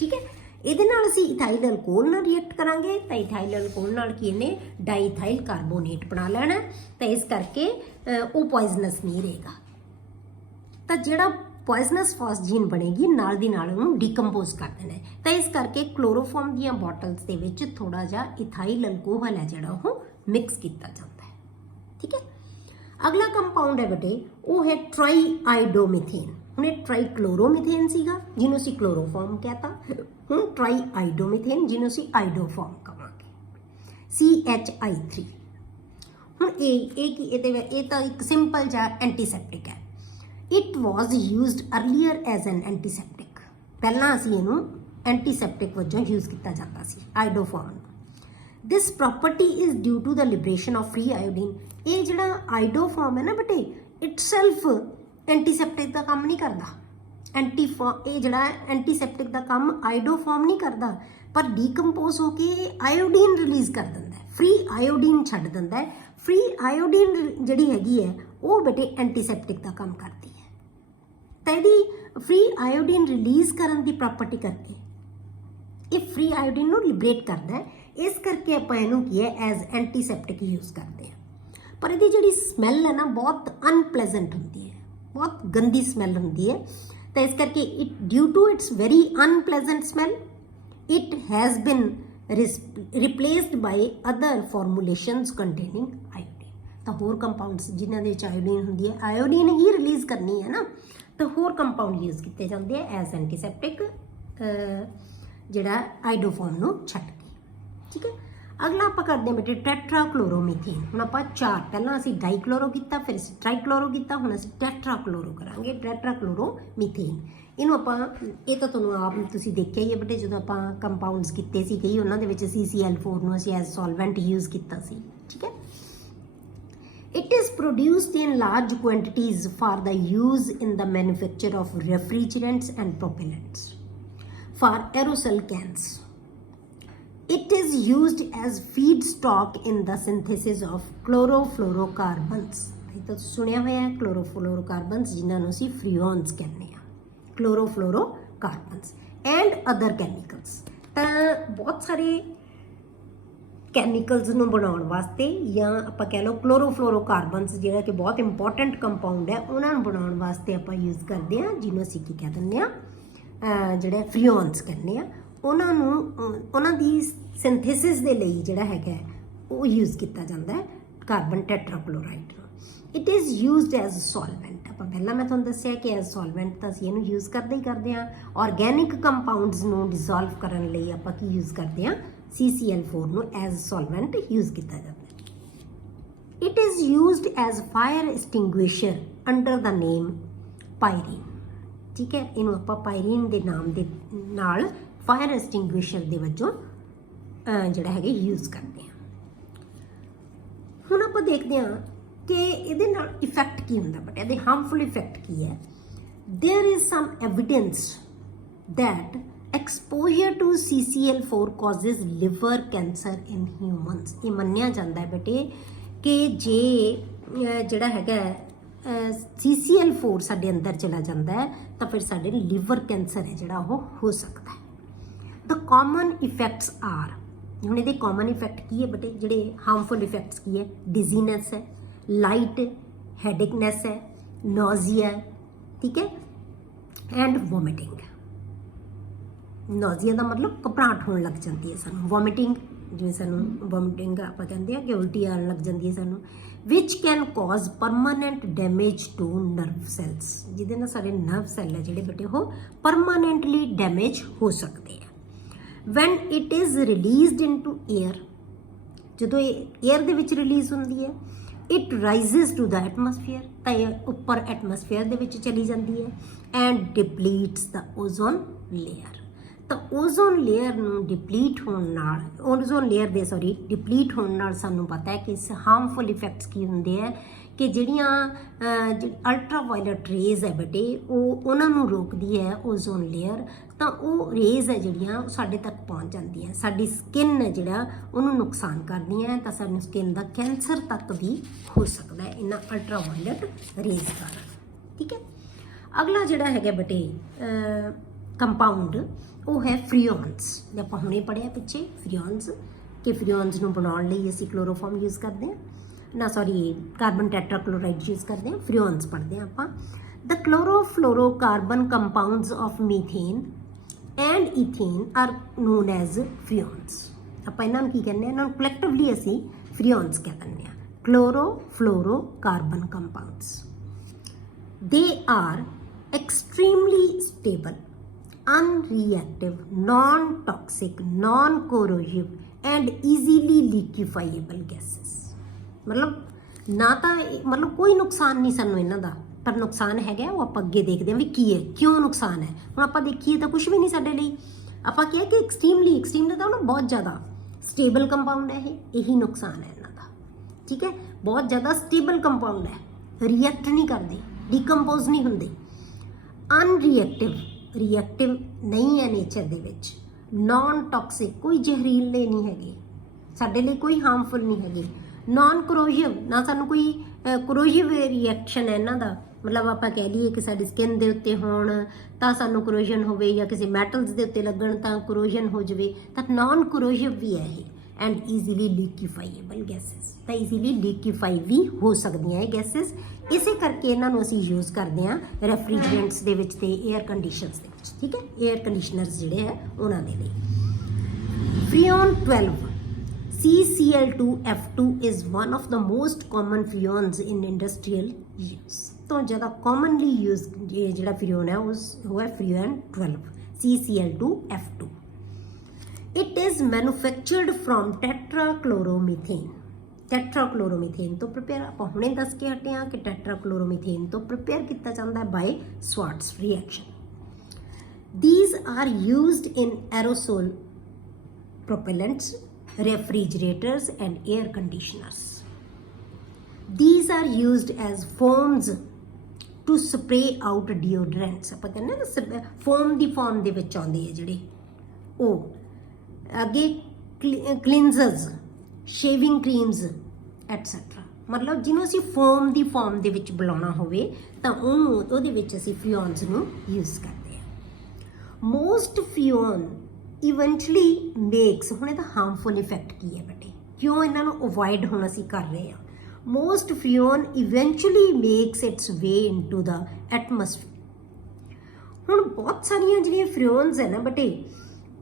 ठीक है। ਇਹਦੇ ਨਾਲ ਅਸੀਂ ਇਥਾਈਲ ਅਲਕੋਹਲ ਨਾਲ ਰਿਐਕਟ ਕਰਾਂਗੇ ਤਾਂ ਇਥਾਈਲ ਅਲਕੋਹਲ ਨਾਲ ਕੀ ਇਹਨੇ ਡਾਈਥਾਈਲ ਕਾਰਬੋਨੇਟ ਬਣਾ ਲੈਣਾ, ਤਾਂ ਇਸ ਕਰਕੇ ਉਹ ਪੋਇਜ਼ਨਸ ਨਹੀਂ ਰਹੇਗਾ। ਤਾਂ ਜਿਹੜਾ ਪੋਇਜ਼ਨਸ ਫॉस्जीन ਬਣੇਗੀ ਨਾਲ ਦੀ ਨਾਲ ਉਹਨੂੰ ਡੀਕੰਪੋਜ਼ ਕਰ ਦੇਣਾ। ਤਾਂ ਇਸ ਕਰਕੇ ਕਲੋਰੋਫਾਰਮ ਦੀਆਂ ਬੋਟਲਸ ਦੇ ਵਿੱਚ ਥੋੜਾ ਜਿਹਾ ਇਥਾਈਲ ਅਲਕੋਹਲ ਹੈ ਜਿਹੜਾ ਉਹ ਮਿਕਸ ਕੀਤਾ ਜਾਂਦਾ ਹੈ, ਠੀਕ ਹੈ। ਅਗਲਾ ਕੰਪਾਊਂਡ ਹੈ ਬੇਟੇ ਉਹ ਹੈ ਟ੍ਰਾਈਆਈਡੋਮੀਥੇਨ। ਹੁਣ ਇਹ ਟ੍ਰਾਈਕਲੋਰੋਮੀਥੇਨ ਸੀਗਾ ਜਿਹਨੂੰ ਅਸੀਂ ਕਲੋਰੋਫਾਰਮ कहता, ਹੁਣ ਟ੍ਰਾਈਆਈਡੋਮੀਥੇਨ ਜਿਹਨੂੰ ਅਸੀਂ ਆਈਡੋਫਾਰਮ ਕਹਾਂਗੇ CHI3। ਹੁਣ ਇਹ ਤਾਂ ਇੱਕ ਸਿੰਪਲ ਜਿਹਾ ਐਂਟੀਸੈਪਟਿਕ ਹੈ। It was used earlier as an antiseptic. ਪਹਿਲਾਂ ਅਸੀਂ ਇਹਨੂੰ ਐਂਟੀਸੈਪਟਿਕ ਵਜੋਂ ਯੂਜ਼ ਕੀਤਾ ਜਾਂਦਾ ਸੀ iodoform. This property is due to the liberation of free iodine. ਇਹ ਜਿਹੜਾ ਆਈਡੋਫਾਰਮ ਹੈ ਨਾ ਬੇਟੇ, ਇਟਸੈਲਫ ਐਂਟੀਸੈਪਟਿਕ ਦਾ ਕੰਮ ਨਹੀਂ ਕਰਦਾ। ਇਹ ਜਿਹੜਾ ਐਂਟੀਸੈਪਟਿਕ ਦਾ ਕੰਮ ਆਈਡੋਫਾਰਮ ਨਹੀਂ ਕਰਦਾ, ਪਰ ਡੀਕੰਪੋਜ਼ ਹੋ ਕੇ ਆਇਓਡੀਨ ਰਿਲੀਜ਼ ਕਰ ਦਿੰਦਾ ਹੈ, ਫ੍ਰੀ ਆਇਓਡੀਨ ਛੱਡ ਦਿੰਦਾ ਹੈ। ਫ੍ਰੀ ਆਇਓਡੀਨ ਜਿਹੜੀ ਹੈਗੀ ਹੈ ਉਹ ਬੇਟੇ ਐਂਟੀਸੈਪਟਿਕ ਦਾ ਕੰਮ ਕਰਦੀ ਹੈ। ਤਾਂ ਇਹਦੀ ਫ੍ਰੀ ਆਇਓਡੀਨ ਰਿਲੀਜ਼ ਕਰਨ ਦੀ ਪ੍ਰੋਪਰਟੀ ਕਰਕੇ ਇਹ ਫ੍ਰੀ ਆਇਓਡੀਨ ਨੂੰ ਲਿਬਰੇਟ ਕਰਦਾ ਹੈ। ਇਸ ਕਰਕੇ ਆਪਾਂ ਇਹਨੂੰ ਕੀ ਹੈ ਐਜ਼ ਐਂਟੀਸੈਪਟਿਕ ਯੂਜ਼ ਕਰਦੇ ਹਾਂ। ਪਰ ਇਹਦੀ ਜਿਹੜੀ ਸਮੈਲ ਹੈ ਨਾ ਬਹੁਤ ਅਨਪਲੇਜ਼ੈਂਟ ਹੁੰਦੀ ਹੈ, ਬਹੁਤ ਗੰਦੀ ਸਮੈਲ ਹੁੰਦੀ ਹੈ। ਤਾਂ ਇਸ ਕਰਕੇ it due to its very unpleasant smell it has been replaced by other formulations containing iodine। ਤਾਂ ਹੋਰ ਕੰਪਾਊਂਡਸ ਜਿਨ੍ਹਾਂ ਦੇ ਵਿੱਚ ਆਇਓਡੀਨ ਹੁੰਦੀ ਹੈ, ਆਇਓਡੀਨ ਹੀ ਰਿਲੀਜ਼ ਕਰਨੀ ਹੈ ਨਾ, ਤਾਂ ਹੋਰ ਕੰਪਾਊਂਡ ਯੂਜ਼ ਕੀਤੇ ਜਾਂਦੇ ਆ ਐਜ਼ ਐਂਟੀਸੈਪਟਿਕ ਜਿਹੜਾ ਆਈਡੋਫਾਰਮ ਨੂੰ ਛੱਡ ਕੇ। ਠੀਕ ਹੈ, ਅਗਲਾ ਆਪਾਂ ਕਰਦੇ ਹਾਂ ਬੇਟੇ ਟੈਟਰਾਕਲੋਰੋਮੀਥੇਨ। ਹੁਣ ਆਪਾਂ ਚਾਰ, ਪਹਿਲਾਂ ਅਸੀਂ ਡਾਈਕਲੋਰੋ ਕੀਤਾ, ਫਿਰ ਅਸੀਂ ਟ੍ਰਾਈਕਲੋਰੋ ਕੀਤਾ, ਹੁਣ ਅਸੀਂ ਟੈਟਰਾਕਲੋਰੋ ਕਰਾਂਗੇ, ਟੈਟਰਾਕਲੋਰੋਮੀਥੇਨ। ਇਹਨੂੰ ਆਪਾਂ, ਇਹ ਤਾਂ ਤੁਹਾਨੂੰ ਆਪ ਤੁਸੀਂ ਦੇਖਿਆ ਹੀ ਹੈ ਬੇਟੇ, ਜਦੋਂ ਆਪਾਂ ਕੰਪਾਊਂਡਸ ਕੀਤੇ ਸੀ ਕਈ, ਉਹਨਾਂ ਦੇ ਵਿੱਚ CCl4 ਨੂੰ ਅਸੀਂ ਐਜ਼ ਸੋਲਵੈਂਟ ਯੂਜ਼ ਕੀਤਾ ਸੀ। ਠੀਕ ਹੈ, it is produced in large quantities for the use in the manufacture of refrigerants and propellants for aerosol cans. It is used as feedstock in the synthesis of chlorofluorocarbons। ਇਹ ਤਾਂ ਸੁਣਿਆ ਹੋਇਆ ਹੈ, chlorofluorocarbons ਜਿਨ੍ਹਾਂ ਨੂੰ ਅਸੀਂ ਫ੍ਰੀਓਨਸ ਕਹਿੰਦੇ ਹਾਂ, chlorofluorocarbons and other chemicals। ਤਾਂ ਬਹੁਤ ਸਾਰੇ ਕੈਮੀਕਲਸ ਨੂੰ ਬਣਾਉਣ ਵਾਸਤੇ, ਜਾਂ ਆਪਾਂ ਕਹਿ ਲਓ ਕਲੋਰੋਫਲੋਰੋਕਾਰਬਨਸ ਜਿਹੜਾ ਕਿ ਬਹੁਤ ਇੰਪੋਰਟੈਂਟ ਕੰਪਾਊਂਡ ਹੈ, ਉਹਨਾਂ ਨੂੰ ਬਣਾਉਣ ਵਾਸਤੇ ਆਪਾਂ ਯੂਜ਼ ਕਰਦੇ ਹਾਂ, ਜਿਹਨੂੰ ਅਸੀਂ ਕੀ ਕਹਿ ਦਿੰਦੇ ਹਾਂ, ਜਿਹੜੇ ਫ੍ਰੀਓਨਸ ਕਹਿੰਦੇ ਆ। ਉਹਨਾਂ ਨੂੰ, ਉਹਨਾਂ ਦੀ ਸਿੰਥੇਸਿਸ ਦੇ ਲਈ ਜਿਹੜਾ ਹੈਗਾ ਉਹ ਯੂਜ਼ ਕੀਤਾ ਜਾਂਦਾ ਹੈ ਕਾਰਬਨ ਟੈਟਰਾਕਲੋਰਾਈਡ ਨੂੰ। It is used as solvent. ਆਪਾਂ ਪਹਿਲਾਂ ਮੈਂ ਤੁਹਾਨੂੰ ਦੱਸਿਆ ਕਿ ਐਜ਼ ਸੋਲਵੈਂਟ ਤਾਂ ਅਸੀਂ ਇਹਨੂੰ ਯੂਜ਼ ਕਰਦੇ ਹੀ ਕਰਦੇ ਹਾਂ। ਆਰਗੈਨਿਕ ਕੰਪਾਊਂਡਸ ਨੂੰ ਡਿਸੋਲਵ ਕਰਨ ਲਈ ਆਪਾਂ ਕੀ ਯੂਜ਼ ਕਰਦੇ ਹਾਂ, CCl4 ਨੂੰ ਐਜ਼ ਸੋਲਵੈਂਟ ਯੂਜ਼ ਕੀਤਾ ਜਾਂਦਾ ਹੈ। It is used as fire extinguisher under the name pyrene. ਠੀਕ ਹੈ, ਇਹਨੂੰ ਆਪਾਂ ਪਾਇਰੀਨ ਦੇ ਨਾਮ ਦੇ ਨਾਲ ਫਾਇਰ ਐਕਸਟਿੰਗੁਇਸ਼ਰ ਦੇ ਵਜੋਂ ਜਿਹੜਾ ਹੈਗਾ ਯੂਜ਼ ਕਰਦੇ ਹਾਂ। ਹੁਣ ਆਪਾਂ ਦੇਖਦੇ ਹਾਂ ਕਿ ਇਹਦੇ ਨਾਲ ਇਫੈਕਟ ਕੀ ਹੁੰਦਾ, ਬਟ ਇਹਦੇ ਹਾਰਮਫੁਲ ਇਫੈਕਟ ਕੀ ਹੈ। There is sum evidence that exposure to CCl4 causes liver cancer in humans। ਇਹ ਮੰਨਿਆ ਜਾਂਦਾ ਹੈ ਬੇਟੇ ਕਿ ਜੇ ਜਿਹੜਾ ਹੈਗਾ CCl4 ਸਾਡੇ ਅੰਦਰ ਚਲਾ ਜਾਂਦਾ ਹੈ ਤਾਂ ਫਿਰ ਸਾਡੇ ਲਿਵਰ ਕੈਂਸਰ ਹੈ ਜਿਹੜਾ ਉਹ ਹੋ ਸਕਦਾ ਹੈ। ਦ ਕਾਮਨ ਇਫੈਕਟਸ ਆਰ, ਹੁਣ ਇਹਦੇ ਕਾਮਨ ਇਫੈਕਟ ਕੀ ਹੈ ਬੇਟੇ, ਜਿਹੜੇ ਹਾਰਮਫੁਲ ਇਫੈਕਟਸ ਕੀ ਹੈ, ਡਿਜ਼ੀਨੈਸ ਹੈ, ਲਾਈਟ ਹੈਡੇਕਨੈਸ ਹੈ, ਨੋਜ਼ੀਆ, ਠੀਕ ਹੈ, ਐਂਡ ਵੋਮਿਟਿੰਗ। ਨੋਜ਼ੀਆ ਦਾ ਮਤਲਬ ਘਬਰਾਹਟ ਹੋਣ ਲੱਗ ਜਾਂਦੀ ਹੈ ਸਾਨੂੰ, ਵੋਮਿਟਿੰਗ ਜਿਵੇਂ ਸਾਨੂੰ ਵੋਮਿਟਿੰਗ ਆਪਾਂ ਕਹਿੰਦੇ ਆ ਕਿ ਉਲਟੀ ਆਉਣ ਲੱਗ ਜਾਂਦੀ ਹੈ ਸਾਨੂੰ, which can cause permanent damage to nerve cells, ਜਿਹਦੇ ਨਾਲ ਸਾਡੇ ਨਰਵ ਸੈੱਲ ਹੈ ਜਿਹੜੇ ਬੇਟੇ ਉਹ ਪਰਮਾਨੈਂਟਲੀ ਡੈਮੇਜ ਹੋ ਸਕਦੇ ਆ। When it is released into air, ਜਦੋਂ ਇਹ ਏਅਰ ਦੇ ਵਿੱਚ ਰਿਲੀਜ਼ ਹੁੰਦੀ ਹੈ, ਇਟ ਰਾਈਜ਼ਸ ਟੂ ਦਾ ਐਟਮੋਸਫੀਅਰ, ਤਾਂ ਇਹ ਉੱਪਰ ਐਟਮੋਸਫੀਅਰ ਦੇ ਵਿੱਚ ਚਲੀ ਜਾਂਦੀ ਹੈ, ਐਂਡ ਡਿਪਲੀਟਸ ਦਾ ਓਜ਼ੋਨ ਲੇਅਰ। ਤਾਂ ਓਜ਼ੋਨ ਲੇਅਰ ਨੂੰ ਡਿਪਲੀਟ ਹੋਣ ਨਾਲ, ਓਜ਼ੋਨ ਲੇਅਰ ਦੇ ਡਿਪਲੀਟ ਹੋਣ ਨਾਲ ਸਾਨੂੰ ਪਤਾ ਹੈ ਕਿ ਇਸ ਹਾਰਮਫੁਲ ਇਫੈਕਟਸ ਕੀ ਹੁੰਦੇ ਹੈ ਕਿ ਜਿਹੜੀਆਂ ਅਲਟਰਾਵਾਇਲਟ ਰੇਜ਼ ਹੈ ਬੇਟੇ ਉਹਨਾਂ ਨੂੰ ਰੋਕਦੀ ਹੈ ਓਜ਼ੋਨ ਲੇਅਰ। ਤਾਂ ਉਹ ਰੇਜ਼ ਹੈ ਜਿਹੜੀਆਂ ਸਾਡੇ ਤੱਕ ਪਹੁੰਚ ਜਾਂਦੀਆਂ, ਸਾਡੀ ਸਕਿਨ ਹੈ ਜਿਹੜਾ ਉਹਨੂੰ ਨੁਕਸਾਨ ਕਰਦੀਆਂ, ਤਾਂ ਸਾਨੂੰ ਸਕਿਨ ਦਾ ਕੈਂਸਰ ਤੱਕ ਵੀ ਹੋ ਸਕਦਾ ਹੈ ਇਹਨਾਂ ਅਲਟਰਾਵਾਇਲਟ ਰੇਜ਼ ਕਾਰਨ। ਠੀਕ ਹੈ, ਅਗਲਾ ਜਿਹੜਾ ਹੈਗਾ ਬੇਟੇ ਕੰਪਾਊਂਡ ਉਹ ਹੈ ਫ੍ਰੀਓਨਸ। ਜੇ ਆਪਾਂ ਹੁਣੇ ਪੜ੍ਹਿਆ ਪਿੱਛੇ ਫ੍ਰੀਓਨਸ, ਕਿ ਫ੍ਰੀਓਨਸ ਨੂੰ ਬਣਾਉਣ ਲਈ ਅਸੀਂ ਕਲੋਰੋਫਾਰਮ ਯੂਜ਼ ਕਰਦੇ ਹਾਂ, ਨਾ ਸੌਰੀ ਕਾਰਬਨ ਟੈਟਰਾਕਲੋਰਾਈਡ ਯੂਜ਼ ਕਰਦੇ ਹਾਂ, ਫ੍ਰੀਓਨਸ ਪੜ੍ਹਦੇ ਹਾਂ ਆਪਾਂ। The chlorofluorocarbon compounds of methane and ethane are known as freons. ਆਪਾਂ ਇਹਨਾਂ ਨੂੰ ਕੀ ਕਹਿੰਦੇ ਹਾਂ, ਇਹਨਾਂ ਨੂੰ ਕਲੈਕਟਿਵਲੀ ਅਸੀਂ ਫ੍ਰੀਓਨਸ ਕਹਿ ਦਿੰਦੇ ਹਾਂ, chlorofluorocarbon compounds. They are extremely stable, unreactive, non-toxic, non-corrosive and easily liquefiable gases। ਮਤਲਬ ਨਾ ਤਾਂ ਮਤਲਬ ਕੋਈ ਨੁਕਸਾਨ ਨਹੀਂ ਸਾਨੂੰ ਇਹਨਾਂ ਦਾ, ਪਰ ਨੁਕਸਾਨ ਹੈਗਾ, ਉਹ ਆਪਾਂ ਅੱਗੇ ਦੇਖਦੇ ਹਾਂ ਵੀ ਕੀ ਹੈ, ਕਿਉਂ ਨੁਕਸਾਨ ਹੈ। ਹੁਣ ਆਪਾਂ ਦੇਖੀਏ ਤਾਂ ਕੁਝ ਵੀ ਨਹੀਂ ਸਾਡੇ ਲਈ। ਆਪਾਂ ਕਿਹਾ ਕਿ ਐਕਸਟ੍ਰੀਮ ਦਾ ਤਾਂ ਉਹਨੂੰ ਬਹੁਤ ਜ਼ਿਆਦਾ ਸਟੇਬਲ ਕੰਪਾਊਂਡ ਹੈ, ਇਹੀ ਨੁਕਸਾਨ ਹੈ ਇਹਨਾਂ ਦਾ। ਠੀਕ ਹੈ, ਬਹੁਤ ਜ਼ਿਆਦਾ ਸਟੇਬਲ ਕੰਪਾਊਂਡ ਹੈ, ਰਿਐਕਟ ਨਹੀਂ ਕਰਦੇ, ਡੀਕੰਪੋਜ਼ ਨਹੀਂ ਹੁੰਦੇ। ਰਿਐਕਟਿਵ ਨਹੀਂ ਹੈ ਨੇਚਰ ਦੇ ਵਿੱਚ। ਨਾਨ ਟੌਕਸਿਕ, ਕੋਈ ਜ਼ਹਿਰੀਲੇ ਨਹੀਂ ਹੈਗੇ, ਸਾਡੇ ਲਈ ਕੋਈ ਹਾਰਮਫੁਲ ਨਹੀਂ ਹੈਗੇ। ਨਾਨ ਕਰੋਸਿਵ, ਨਾ ਸਾਨੂੰ ਕੋਈ ਕਰੋਸਿਵ ਰਿਐਕਸ਼ਨ ਹੈ ਇਹਨਾਂ ਦਾ। ਮਤਲਬ ਆਪਾਂ ਕਹਿ ਲਈਏ ਕਿ ਸਾਡੀ ਸਕਿਨ ਦੇ ਉੱਤੇ ਹੋਣ ਤਾਂ ਸਾਨੂੰ ਕਰੋਜਨ ਹੋਵੇ, ਜਾਂ ਕਿਸੇ ਮੈਟਲਸ ਦੇ ਉੱਤੇ ਲੱਗਣ ਤਾਂ ਕਰੋਜਨ ਹੋ ਜਾਵੇ, ਤਾਂ ਨਾਨ ਕਰੋਸਿਵ ਵੀ ਹੈ ਇਹ। ਐਂਡ ਈਜ਼ੀਲੀ ਲੀਕੀਫਾਈਏਬਲ ਗੈਸਿਸ, ਤਾਂ ਈਜ਼ੀਲੀ ਲੀਕੀਫਾਈ ਵੀ ਹੋ ਸਕਦੀਆਂ ਇਹ ਗੈਸਿਸ। ਇਸੇ ਕਰਕੇ ਇਹਨਾਂ ਨੂੰ ਅਸੀਂ ਯੂਜ਼ ਕਰਦੇ ਹਾਂ ਰੈਫਰੀਜਰੈਂਟਸ ਦੇ ਵਿੱਚ ਤੇ ਏਅਰ ਕੰਡੀਸ਼ਨਸ ਦੇ ਵਿੱਚ। ਠੀਕ ਹੈ, ਏਅਰ ਕੰਡੀਸ਼ਨਰਸ ਜਿਹੜੇ ਹੈ ਉਹਨਾਂ ਦੇ ਲਈ। Freon 12 CCl2F2 is one of the most common freons in industrial use। तो ज़्यादा commonly used ये जड़ा freon है वो है Freon 12 CCl2F2। It is manufactured from tetrachloromethane। टेट्राक्लोरोमीथेन तो प्रिपेयर आप हुणे दस के हटे हैं कि टेट्राक्लोरोमीथेन तो प्रिपेयर किया जाता है by Swarts reaction. These are used in aerosol propellants, refrigerators and air conditioners। These are used as foams to spray out deodorants। ਆਪਾਂ ਕਹਿੰਦੇ ਨਾ foam ਦੀ form ਦੇ ਵਿੱਚ ਆਉਂਦੇ ਆ ਜਿਹੜੇ ਉਹ। ਅੱਗੇ cleansers, shaving creams ਐਟਸੈਟਰਾ। ਮਤਲਬ ਜਿਹਨੂੰ ਅਸੀਂ ਫੋਮ ਦੀ ਫਾਰਮ ਦੇ ਵਿੱਚ ਬੁਲਾਉਣਾ ਹੋਵੇ ਤਾਂ ਉਹਦੇ ਵਿੱਚ ਅਸੀਂ ਫਿਓਨਸ ਨੂੰ ਯੂਜ਼ ਕਰਦੇ ਹਾਂ। ਮੋਸਟ ਫਿਓਨ ਇਵੈਂਚੁਅਲੀ ਮੇਕਸ, ਹੁਣ ਇਹਦਾ ਹਾਰਮਫੁਲ ਇਫੈਕਟ ਕੀ ਹੈ ਬੇਟੇ, ਕਿਉਂ ਇਹਨਾਂ ਨੂੰ ਅਵੋਇਡ ਹੁਣ ਅਸੀਂ ਕਰ ਰਹੇ ਹਾਂ। Most freon eventually makes its way into the atmosphere. ਹੁਣ ਬਹੁਤ ਸਾਰੀਆਂ ਜਿਹੜੀਆਂ ਫਿਓਨਸ ਹੈ ਨਾ ਬੇਟੇ,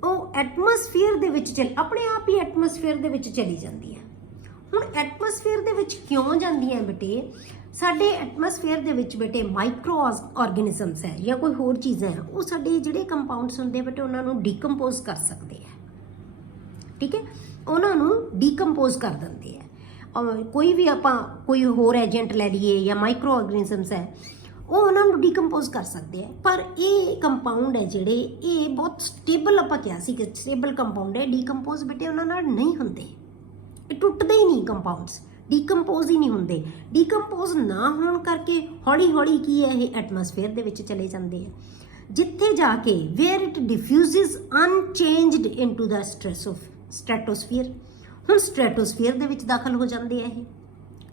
ਉਹ ਐਟਮੋਸਫੀਅਰ ਦੇ ਵਿੱਚ ਆਪਣੇ ਆਪ ਹੀ ਐਟਮੋਸਫੀਅਰ ਦੇ ਵਿੱਚ ਚਲੀ ਜਾਂਦੀ ਹੈ। ਹੁਣ ਐਟਮੋਸਫੀਅਰ ਦੇ ਵਿੱਚ ਕਿਉਂ ਜਾਂਦੀਆਂ ਬੇਟੇ, ਸਾਡੇ ਐਟਮੋਸਫੀਅਰ ਦੇ ਵਿੱਚ ਬੇਟੇ ਮਾਈਕਰੋ ਆਰਗੈਨਿਜ਼ਮਸ ਹੈ ਜਾਂ ਕੋਈ ਹੋਰ ਚੀਜ਼ਾਂ ਹੈ, ਉਹ ਸਾਡੇ ਜਿਹੜੇ ਕੰਪਾਊਂਡਸ ਹੁੰਦੇ ਬੇਟੇ ਉਹਨਾਂ ਨੂੰ ਡੀਕੰਪੋਜ਼ ਕਰ ਸਕਦੇ ਆ। ਠੀਕ ਹੈ, ਉਹਨਾਂ ਨੂੰ ਡੀਕੰਪੋਜ਼ ਕਰ ਦਿੰਦੇ ਆ। ਕੋਈ ਵੀ ਆਪਾਂ ਕੋਈ ਹੋਰ ਏਜੰਟ ਲੈ ਲਈਏ ਜਾਂ ਮਾਈਕਰੋ ਆਰਗੈਨਿਜ਼ਮਸ ਹੈ, ਉਹ ਉਹਨਾਂ ਨੂੰ ਡੀਕੰਪੋਜ਼ ਕਰ ਸਕਦੇ ਆ। ਪਰ ਇਹ ਕੰਪਾਊਂਡ ਹੈ ਜਿਹੜੇ ਇਹ ਬਹੁਤ ਸਟੇਬਲ, ਆਪਾਂ ਕਿਹਾ ਸੀ ਕਿ ਸਟੇਬਲ ਕੰਪਾਊਂਡ ਹੈ, ਡੀਕੰਪੋਜ਼ ਬੇਟੇ ਉਹਨਾਂ ਨਾਲ ਨਹੀਂ ਹੁੰਦੇ, ਇਹ ਟੁੱਟਦੇ ਹੀ ਨਹੀਂ ਕੰਪਾਊਂਡਸ, ਡੀਕੰਪੋਜ਼ ਹੀ ਨਹੀਂ ਹੁੰਦੇ। ਡੀਕੰਪੋਜ਼ ਨਾ ਹੋਣ ਕਰਕੇ ਹੌਲੀ ਹੌਲੀ ਕੀ ਹੈ ਇਹ ਐਟਮੋਸਫੇਅਰ ਦੇ ਵਿੱਚ ਚਲੇ ਜਾਂਦੇ ਆ, ਜਿੱਥੇ ਜਾ ਕੇ ਵੇਅਰ ਇਟ ਡਿਫਿਊਜ਼ਸ ਅਨਚੇਂਜਡ ਇਨਟੂ ਦਾ ਸਟ੍ਰੈਟੋਸਫੀਅਰ। ਹੁਣ ਸਟ੍ਰੈਟੋਸਫੀਅਰ ਦੇ ਵਿੱਚ ਦਾਖਲ ਹੋ ਜਾਂਦੇ ਆ, ਇਹ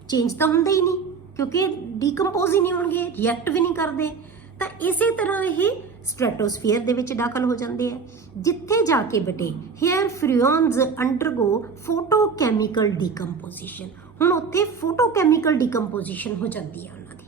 ਚੇਂਜ ਤਾਂ ਹੁੰਦੇ ਹੀ ਨਹੀਂ ਕਿਉਂਕਿ ਡੀਕੰਪੋਜ਼ ਹੀ ਨਹੀਂ ਹੋਣਗੇ, ਰਿਐਕਟ ਵੀ ਨਹੀਂ ਕਰਦੇ। ਤਾਂ ਇਸੇ ਤਰ੍ਹਾਂ ਇਹ ਸਟ੍ਰੈਟੋਸਫੀਅਰ ਦੇ ਵਿੱਚ ਦਾਖਲ ਹੋ ਜਾਂਦੇ ਆ, ਜਿੱਥੇ ਜਾ ਕੇ ਬੇਟੇ ਹੇਅਰ ਫਿਓਨਸ ਅੰਡਰਗੋ ਫੋਟੋਕੈਮੀਕਲ ਡੀਕੰਪੋਜੀਸ਼ਨ। ਹੁਣ ਉੱਥੇ ਫੋਟੋਕੈਮੀਕਲ ਡੀਕੰਪੋਜੀਸ਼ਨ ਹੋ ਜਾਂਦੀ ਹੈ ਉਹਨਾਂ ਦੀ।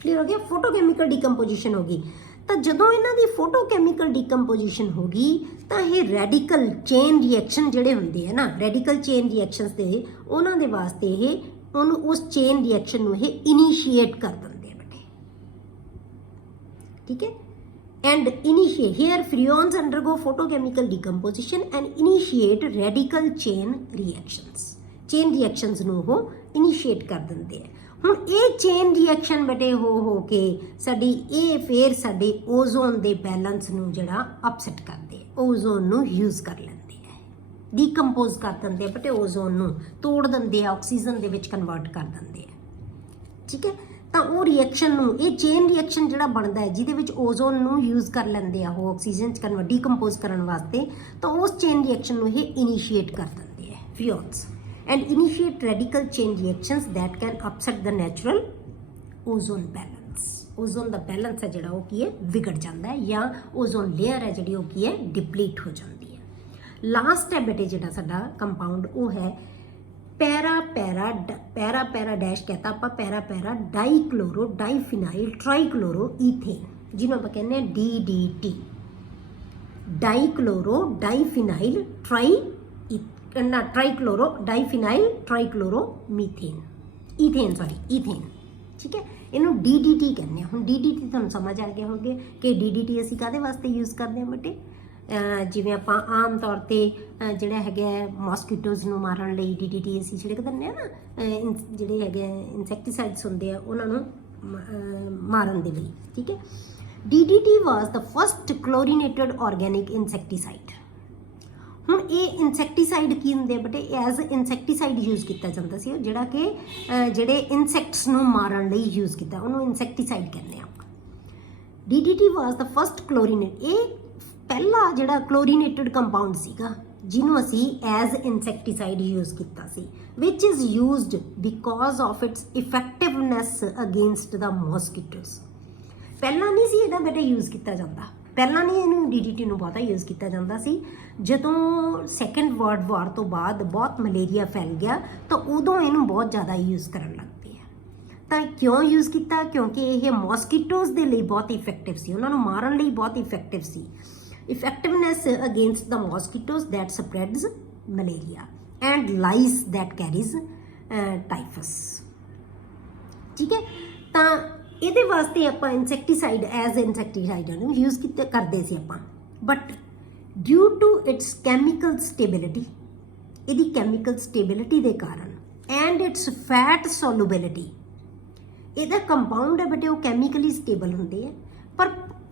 ਕਲੀਅਰ ਹੋ ਗਿਆ, ਫੋਟੋਕੈਮੀਕਲ ਡੀਕੰਪੋਜੀਸ਼ਨ ਹੋ ਗਈ। ਤਾਂ ਜਦੋਂ ਇਹਨਾਂ ਦੀ ਫੋਟੋਕੈਮੀਕਲ ਡੀਕੰਪੋਜੀਸ਼ਨ ਹੋ ਗਈ ਤਾਂ ਇਹ ਰੈਡੀਕਲ ਚੇਨ ਰਿਐਕਸ਼ਨ ਜਿਹੜੇ ਹੁੰਦੇ ਆ ਨਾ, ਰੈਡੀਕਲ ਚੇਨ ਰਿਐਕਸ਼ਨਸ ਦੇ ਉਹਨਾਂ ਦੇ ਵਾਸਤੇ ਇਹ ਉਹਨੂੰ ਉਸ ਚੇਨ ਰਿਐਕਸ਼ਨ ਨੂੰ ਇਹ ਇਨੀਸ਼ੀਏਟ ਕਰ ਦਿੰਦੇ ਆ ਬੇਟੇ। ਠੀਕ ਹੈ, and initiate here freons undergo photochemical decomposition and initiate radical chain reactions ਨੂੰ ਉਹ ਇਨੀਸ਼ੀਏਟ ਕਰ ਦਿੰਦੇ ਆ। ਹੁਣ ਇਹ ਚੇਨ ਰਿਐਕਸ਼ਨ ਬੇਟੇ ਹੋ ਕੇ ਸਾਡੀ ਇਹ ਫੇਰ ਸਾਡੇ ਓਜ਼ੋਨ ਦੇ ਬੈਲੈਂਸ ਨੂੰ ਜਿਹੜਾ ਅਪਸੈਟ ਕਰਦੇ ਆ, ਓਜ਼ੋਨ ਨੂੰ ਯੂਜ਼ ਕਰ ਲੈਂਦੇ ਆ, ਡੀਕੰਪੋਜ਼ ਕਰ ਦਿੰਦੇ ਆ ਬੇਟੇ, ਓਜ਼ੋਨ ਨੂੰ ਤੋੜ ਦਿੰਦੇ ਆ, ਆਕਸੀਜਨ ਦੇ ਵਿੱਚ ਕਨਵਰਟ ਕਰ ਦਿੰਦੇ ਆ। ਠੀਕ ਹੈ, ਤਾਂ ਉਹ ਰਿਐਕਸ਼ਨ ਨੂੰ, ਇਹ ਚੇਨ ਰਿਐਕਸ਼ਨ ਜਿਹੜਾ ਬਣਦਾ ਹੈ ਜਿਹਦੇ ਵਿੱਚ ਓਜ਼ੋਨ ਨੂੰ ਯੂਜ਼ ਕਰ ਲੈਂਦੇ ਆ ਉਹ ਆਕਸੀਜਨ 'ਚ ਕਨਵਰਟ, ਡੀਕੰਪੋਜ਼ ਕਰਨ ਵਾਸਤੇ, ਤਾਂ ਉਸ ਚੇਨ ਰਿਐਕਸ਼ਨ ਨੂੰ ਇਹ ਇਨੀਸ਼ੀਏਟ ਕਰ ਦਿੰਦੇ ਆ ਫਿਓਨਸ and initiate radical chain reactions that can upset the natural ozone balance। Ozone the balance ਹੈ ਜਿਹੜਾ ਉਹ ਕੀ ਹੈ ਵਿਗੜ ਜਾਂਦਾ ਹੈ, ਜਾਂ ਓਜ਼ੋਨ ਲੇਅਰ ਹੈ ਜਿਹੜੀ ਉਹ ਕੀ ਹੈ ਡਿਪਲੀਟ ਹੋ ਜਾਂਦੀ ਹੈ। ਲਾਸਟ ਹੈ ਬੇਟੇ ਜਿਹੜਾ ਸਾਡਾ ਕੰਪਾਊਂਡ ਉਹ ਹੈ ਪੈਰਾ ਡੈਸ਼ ਕਹਤਾ ਆਪਾਂ, ਪੈਰਾ ਡਾਈਕਲੋਰੋ ਡਾਈਫਿਨਾਈਲ ਟ੍ਰਾਈਕਲੋਰੋ ਈਥੇਨ, ਜਿਹਨੂੰ ਆਪਾਂ ਕਹਿੰਦੇ ਹਾਂ DDT, dichloro diphenyl trichloro diphenyl trichloro methane, ethane. ठीक है, इनू DDT कहते हैं। हम DDT तुहानू समझ आ गया होगे कि DDT असी काहदे वास्ते यूज़ करते हैं बेटे, ਜਿਵੇਂ ਆਪਾਂ ਆਮ ਤੌਰ ਤੇ ਜਿਹੜਾ ਹੈਗਾ ਮੋਸਕੀਟੋਜ਼ ਨੂੰ ਮਾਰਨ ਲਈ DDT ਅਸੀਂ ਛਿੜਕ ਦਿੰਦੇ ਆ ਨਾ, ਜਿਹੜੇ ਹੈਗੇ ਇਨਸੈਕਟੀਸਾਈਡਸ ਹੁੰਦੇ ਆ ਉਹਨਾਂ ਨੂੰ ਮਾਰਨ ਦੇ ਲਈ, ਠੀਕ ਹੈ। DDT ਵਾਸ ਦਾ ਫਸਟ ਕਲੋਰੀਨੇਟਡ ਆਰਗੈਨਿਕ ਇਨਸੈਕਟੀਸਾਈਡ। ਹੁਣ ਇਹ ਇਨਸੈਕਟੀਸਾਈਡ ਕੀ ਹੁੰਦੇ ਬਟ ਐਜ਼ ਇਨਸੈਕਟੀਸਾਈਡ ਯੂਜ਼ ਕੀਤਾ ਜਾਂਦਾ ਸੀ, ਜਿਹੜਾ ਕਿ ਜਿਹੜੇ ਇਨਸੈਕਟਸ ਨੂੰ ਮਾਰਨ ਲਈ ਯੂਜ਼ ਕੀਤਾ, ਉਹਨੂੰ ਇਨਸੈਕਟੀਸਾਈਡ ਕਹਿੰਦੇ ਆ। DDT ਵਾਸ ਦਾ ਫਸਟ ਕਲੋਰੀਨੇਟ, ਇਹ ਪਹਿਲਾ ਜਿਹੜਾ ਕਲੋਰੀਨੇਟਡ ਕੰਪਾਊਂਡ ਸੀਗਾ ਜਿਹਨੂੰ ਅਸੀਂ ਐਜ਼ ਇਨਸੈਕਟੀਸਾਈਡ ਯੂਜ਼ ਕੀਤਾ ਸੀ, which is used because of its effectiveness against the mosquitoes. ਪਹਿਲਾਂ ਨਹੀਂ ਸੀ ਇਹਦਾ ਬੇਟਾ ਯੂਜ਼ ਕੀਤਾ ਜਾਂਦਾ, ਪਹਿਲਾਂ ਨਹੀਂ ਇਹਨੂੰ DDT ਨੂੰ ਬਹੁਤਾ ਯੂਜ਼ ਕੀਤਾ ਜਾਂਦਾ ਸੀ। ਜਦੋਂ ਸੈਕੰਡ ਵਰਲਡ ਵਾਰ ਤੋਂ ਬਾਅਦ ਬਹੁਤ ਮਲੇਰੀਆ ਫੈਲ ਗਿਆ ਤਾਂ ਉਦੋਂ ਇਹਨੂੰ ਬਹੁਤ ਜ਼ਿਆਦਾ ਯੂਜ਼ ਕਰਨ ਲੱਗ ਪਏ ਆ। ਤਾਂ ਕਿਉਂ ਯੂਜ਼ ਕੀਤਾ? ਕਿਉਂਕਿ ਇਹ ਮੋਸਕੀਟੋਜ਼ ਦੇ ਲਈ ਬਹੁਤ ਇਫੈਕਟਿਵ ਸੀ, ਉਹਨਾਂ ਨੂੰ ਮਾਰਨ ਲਈ ਬਹੁਤ ਇਫੈਕਟਿਵ ਸੀ। Effectiveness against the mosquitoes that spreads malaria and lice that carries typhus, ਠੀਕ ਹੈ। ਤਾਂ ਇਹਦੇ ਵਾਸਤੇ ਆਪਾਂ ਇਨਸੈਕਟੀਸਾਈਡ ਐਜ਼ ਇਨਸੈਕਟੀਸਾਈਡ ਨੂੰ ਯੂਜ਼ ਕਰਦੇ ਸੀ ਆਪਾਂ, but due to its chemical stability, ਇਹਦੀ ਕੈਮੀਕਲ ਸਟੇਬਿਲਿਟੀ ਦੇ ਕਾਰਨ ਐਂਡ ਇਟਸ ਫੈਟ ਸੋਲੂਬਿਲਿਟੀ, ਇਹਦਾ ਕੰਪਾਊਂਡ ਹੈ ਬੇਟੇ ਉਹ ਕੈਮੀਕਲੀ ਸਟੇਬਲ ਹੁੰਦੇ ਆ ਪਰ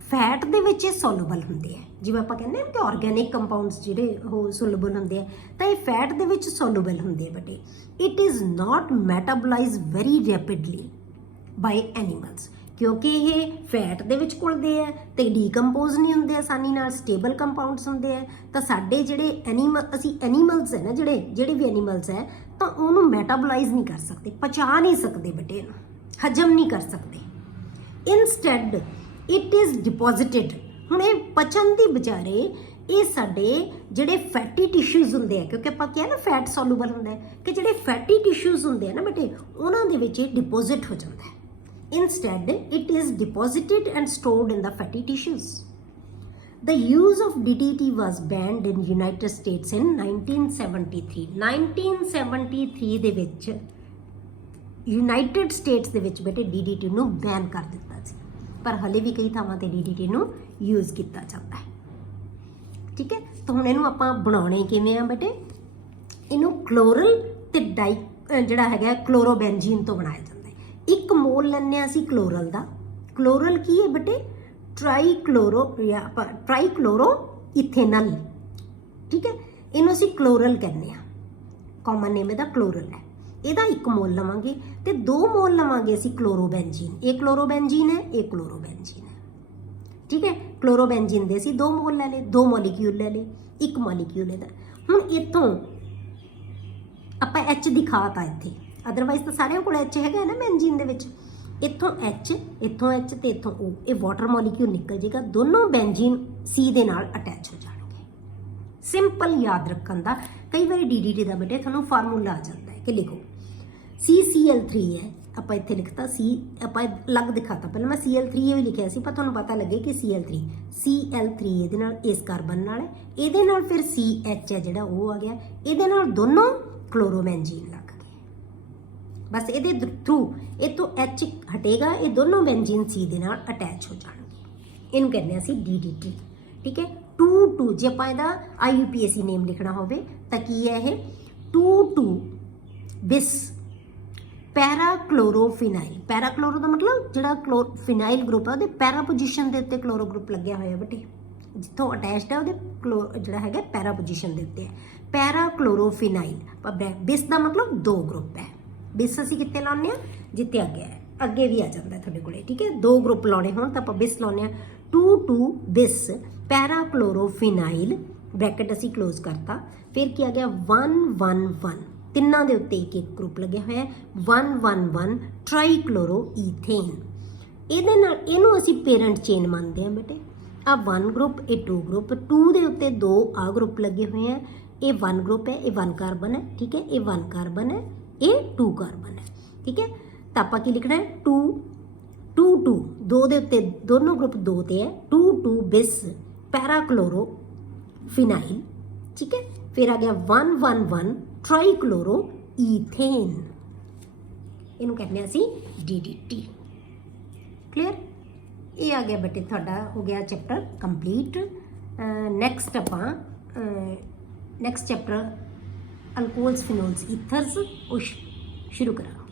ਫੈਟ ਦੇ ਵਿੱਚ ਇਹ ਸੋਲੂਬਲ ਹੁੰਦੇ ਆ। ਜਿਵੇਂ ਆਪਾਂ ਕਹਿੰਦੇ ਹਾਂ ਕਿ ਆਰਗੈਨਿਕ ਕੰਪਾਊਂਡਸ ਜਿਹੜੇ ਉਹ ਸੋਲੂਬਲ ਹੁੰਦੇ ਆ, ਤਾਂ ਇਹ ਫੈਟ ਦੇ ਵਿੱਚ ਸੋਲੂਬਲ ਹੁੰਦੇ ਆ ਬੇਟੇ। It is not metabolize very rapidly by animals, ਕਿਉਂਕਿ ਇਹ ਫੈਟ ਦੇ ਵਿੱਚ ਘੁਲਦੇ ਆ ਤੇ ਡੀਕੰਪੋਜ਼ ਨਹੀਂ ਹੁੰਦੇ ਆਸਾਨੀ ਨਾਲ, ਸਟੇਬਲ ਕੰਪਾਊਂਡਸ ਹੁੰਦੇ ਆ। ਤਾਂ ਸਾਡੇ ਜਿਹੜੇ ਅਸੀਂ ਐਨੀਮਲਸ ਹੈ ਨਾ, ਜਿਹੜੇ ਵੀ ਐਨੀਮਲਸ ਹੈ, ਤਾਂ ਉਹਨੂੰ ਮੈਟਾਬੋਲਾਈਜ਼ ਨਹੀਂ ਕਰ ਸਕਦੇ, ਪਚਾ ਨਹੀਂ ਸਕਦੇ ਬੇਟੇ, ਇਹਨੂੰ ਹਜਮ ਨਹੀਂ ਕਰ ਸਕਦੇ। ਇਨਸਟੈਡ ਇਟ ਇਜ਼ ਡਿਪੋਜ਼ਿਟਡ, ਹੁਣ ਇਹ ਪਚਣ ਦੀ ਬਜਾਰੇ ਇਹ ਸਾਡੇ ਜਿਹੜੇ ਫੈਟੀ ਟਿਸ਼ੂਜ਼ ਹੁੰਦੇ ਆ, ਕਿਉਂਕਿ ਆਪਾਂ ਕਿਹਾ ਨਾ ਫੈਟ ਸੋਲੂਬਲ ਹੁੰਦਾ ਹੈ, ਕਿ ਜਿਹੜੇ ਫੈਟੀ ਟਿਸ਼ੂਜ਼ ਹੁੰਦੇ ਆ ਨਾ ਬੇਟੇ ਉਹਨਾਂ ਦੇ ਵਿੱਚ ਇਹ ਡਿਪੋਜ਼ਿਟ ਹੋ ਜਾਂਦਾ ਹੈ। Instead, it is deposited and stored in the fatty tissues. The use of DDT was banned in United States in 1973. 1973 ਦੇ ਵਿੱਚ ਯੂਨਾਈਟਿਡ ਸਟੇਟਸ ਦੇ ਵਿੱਚ ਬੇਟੇ DDT ਨੂੰ ਬੈਨ ਕਰ ਦਿੱਤਾ ਸੀ, ਪਰ ਹਲੇ ਵੀ ਕਈ ਥਾਵਾਂ ਤੇ DDT ਨੂੰ ਯੂਜ਼ ਕੀਤਾ ਜਾਂਦਾ ਹੈ, ਠੀਕ ਹੈ। ਤਾਂ ਹੁਣ ਇਹਨੂੰ ਆਪਾਂ ਬਣਾਉਣੇ ਕਿਵੇਂ ਆ ਬੇਟੇ? ਇਹਨੂੰ ਕਲੋਰਲ ਤੇ ਜਿਹੜਾ ਹੈਗਾ ਕਲੋਰੋਬੈਂਜੀਨ ਤੋਂ ਬਣਾਇਆ ਜਾਂਦਾ। 1 ਮੋਲ ਲੈਂਦੇ ਹਾਂ ਅਸੀਂ ਕਲੋਰਲ ਦਾ। ਕਲੋਰਲ ਕੀ ਹੈ ਬੇਟੇ? ਟ੍ਰਾਈਕਲੋਰੋ ਇਥੇਨਲ, ਠੀਕ ਹੈ। ਇਹਨੂੰ ਅਸੀਂ ਕਲੋਰਲ ਕਹਿੰਦੇ ਆ, ਕਾਮਨ ਨੇਮ ਇਹਦਾ ਕਲੋਰਲ ਹੈ। ਇਹਦਾ 1 ਮੋਲ ਲਵਾਂਗੇ ਤੇ 2 ਮੋਲ ਲਵਾਂਗੇ ਅਸੀਂ ਕਲੋਰੋਬੈਂਜੀਨ। ਇਹ ਕਲੋਰੋਬੈਂਜੀਨ ਹੈ, ਇਹ ਕਲੋਰੋਬੈਂਜੀਨ ਹੈ, ਠੀਕ ਹੈ। ਕਲੋਰੋਬੈਂਜੀਨ ਦੇ ਅਸੀਂ 2 ਮੋਲ ਲੈ ਲਏ, 2 ਮੋਲੀਕਿਊਲ ਲੈ ਲਏ, 1 ਮੋਲੀਕਿਊਲ ਇਹਦਾ। ਹੁਣ ਇੱਥੋਂ ਆਪਾਂ H ਦਿਖਾਤਾ ਇੱਥੇ, ਅਦਰਵਾਈਜ਼ ਤਾਂ ਸਾਰਿਆਂ ਕੋਲ H ਹੈਗਾ ਨਾ ਬੈਂਜੀਨ ਦੇ ਵਿੱਚ। ਇੱਥੋਂ H ਤੇ ਇੱਥੋਂ O, ਇਹ ਵਾਟਰ ਮੋਲੀਕਿਊਲ ਨਿਕਲ ਜਾਏਗਾ, ਦੋਨੋਂ ਬੈਂਜੀਨ C ਦੇ ਨਾਲ ਅਟੈਚ ਹੋ ਜਾਣਗੇ। ਸਿੰਪਲ ਯਾਦ ਰੱਖਣ ਦਾ, ਕਈ ਵਾਰੀ DDT ਦਾ ਬੇਟੇ ਤੁਹਾਨੂੰ ਫਾਰਮੂਲਾ ਆ ਜਾਂਦਾ ਹੈ ਕਿ ਲਿਖੋ CCl3 ਹੈ, ਆਪਾਂ ਇੱਥੇ ਲਿਖਤਾ C, ਆਪਾਂ ਅਲੱਗ ਦਿਖਾਤਾ, ਪਹਿਲਾਂ ਮੈਂ Cl3 ਵੀ ਲਿਖਿਆ ਸੀ ਪਰ ਤੁਹਾਨੂੰ ਪਤਾ ਲੱਗੇ ਕਿ Cl3 ਇਹਦੇ ਨਾਲ ਇਸ ਕਾਰਬਨ ਨਾਲ ਹੈ, ਇਹਦੇ ਨਾਲ ਫਿਰ CH ਹੈ ਜਿਹੜਾ ਉਹ ਆ ਗਿਆ, ਇਹਦੇ ਨਾਲ ਦੋਨੋਂ ਕਲੋਰੋਬੈਂਜੀਨ ਲੱਗ ਗਏ। ਬਸ ਇਹਦੇ ਥਰੂ ਇੱਥੋਂ H ਹਟੇਗਾ, ਇਹ ਦੋਨੋਂ ਬੈਂਜੀਨ C ਦੇ ਨਾਲ ਅਟੈਚ ਹੋ ਜਾਣਗੇ। ਇਹਨੂੰ ਕਹਿੰਦੇ ਅਸੀਂ DDT, ਠੀਕ ਹੈ। 2,2 ਜੇ ਆਪਾਂ ਇਹਦਾ IUPAC ਨੇਮ ਲਿਖਣਾ ਹੋਵੇ ਤਾਂ ਕੀ ਹੈ ਇਹ? 2,2 ਬਿਸ ਪੈਰਾਕਲੋਰੋਫਿਨਾਈਲ। ਪੈਰਾਕਲੋਰੋ ਦਾ ਮਤਲਬ ਜਿਹੜਾ ਫਿਨਾਈਲ ਗਰੁੱਪ ਹੈ ਉਹਦੇ ਪੈਰਾ ਪੋਜੀਸ਼ਨ ਦੇ ਉੱਤੇ ਕਲੋਰੋ ਗਰੁੱਪ ਲੱਗਿਆ ਹੋਇਆ ਬੇਟੇ, ਜਿੱਥੋਂ ਅਟੈਚਡ ਹੈ ਉਹਦੇ ਜਿਹੜਾ ਹੈਗਾ ਪੈਰਾ ਪੋਜੀਸ਼ਨ ਦੇ ਉੱਤੇ ਹੈ, ਪੈਰਾਕਲੋਰੋਫਿਨਾਈਲ। ਬਿਸ ਦਾ ਮਤਲਬ 2 ਗਰੁੱਪ ਹੈ। ਬਿਸ ਅਸੀਂ ਕਿੱਥੇ ਲਾਉਂਦੇ ਹਾਂ? ਜਿੱਥੇ ਅੱਗੇ ਵੀ ਆ ਜਾਂਦਾ ਤੁਹਾਡੇ ਕੋਲੇ, ਠੀਕ ਹੈ। 2 ਗਰੁੱਪ ਲਾਉਣੇ ਹੋਣ ਤਾਂ ਆਪਾਂ ਬਿਸ ਲਾਉਂਦੇ ਹਾਂ। 2,2 ਬਿਸ ਪੈਰਾਕਲੋਰੋਫਿਨਾਈਲ, ਬ੍ਰੈਕਟ ਅਸੀਂ ਕਲੋਜ਼ ਕਰਤਾ। ਫਿਰ ਕੀ ਆ ਗਿਆ? 1,1,1, ਤਿੰਨਾਂ ਦੇ ਉੱਤੇ ਇੱਕ ਗਰੁੱਪ ਲੱਗਿਆ ਹੋਇਆ, 1,1,1 ਟ੍ਰਾਈਕਲੋਰੋ ਈਥੇਨ। ਇਹਦੇ ਨਾਲ ਇਹਨੂੰ ਅਸੀਂ ਪੇਰੈਂਟ ਚੇਨ ਮੰਨਦੇ ਹਾਂ ਬੇਟੇ। ਆ 1 ਗਰੁੱਪ, ਇਹ 2 ਗਰੁੱਪ, 2 ਦੇ ਉੱਤੇ 2 ਆ ਗਰੁੱਪ ਲੱਗੇ ਹੋਏ ਆ, ਇਹ 1 ਗਰੁੱਪ ਹੈ, ਇਹ 1 ਕਾਰਬਨ ਹੈ, ਠੀਕ ਹੈ। ਇਹ 1 ਕਾਰਬਨ ਹੈ, ਇਹ 2 ਕਾਰਬਨ ਹੈ, ਠੀਕ ਹੈ। ਤਾਂ ਆਪਾਂ ਕੀ ਲਿਖਣਾ ਹੈ? 2,2 2 ਦੇ ਉੱਤੇ ਦੋਨੋਂ ਗਰੁੱਪ 2 ਤੇ ਹੈ, 2,2 ਬਿਸ ਪੈਰਾਕਲੋਰੋ ਫਿਨਾਈਲ, ਠੀਕ ਹੈ। ਫਿਰ ਆ ਗਿਆ 1,1,1 ਟ੍ਰਾਈਕਲੋਰੋ ਈਥੇਨ, ਇਹਨੂੰ ਕਹਿੰਦੇ ਹਾਂ ਅਸੀਂ DDT। ਕਲੀਅਰ? ਇਹ ਆ ਗਿਆ ਬੇਟੇ ਤੁਹਾਡਾ ਹੋ ਗਿਆ ਚੈਪਟਰ ਕੰਪਲੀਟ। ਨੈਕਸਟ ਆਪਾਂ ਨੈਕਸਟ ਚੈਪਟਰ ਅਲਕੋਹਲਸ ਫਿਨੋਲਸ ਈਥਰਸ ਉਹ ਸ਼ੁਰੂ ਕਰਾਂਗੇ।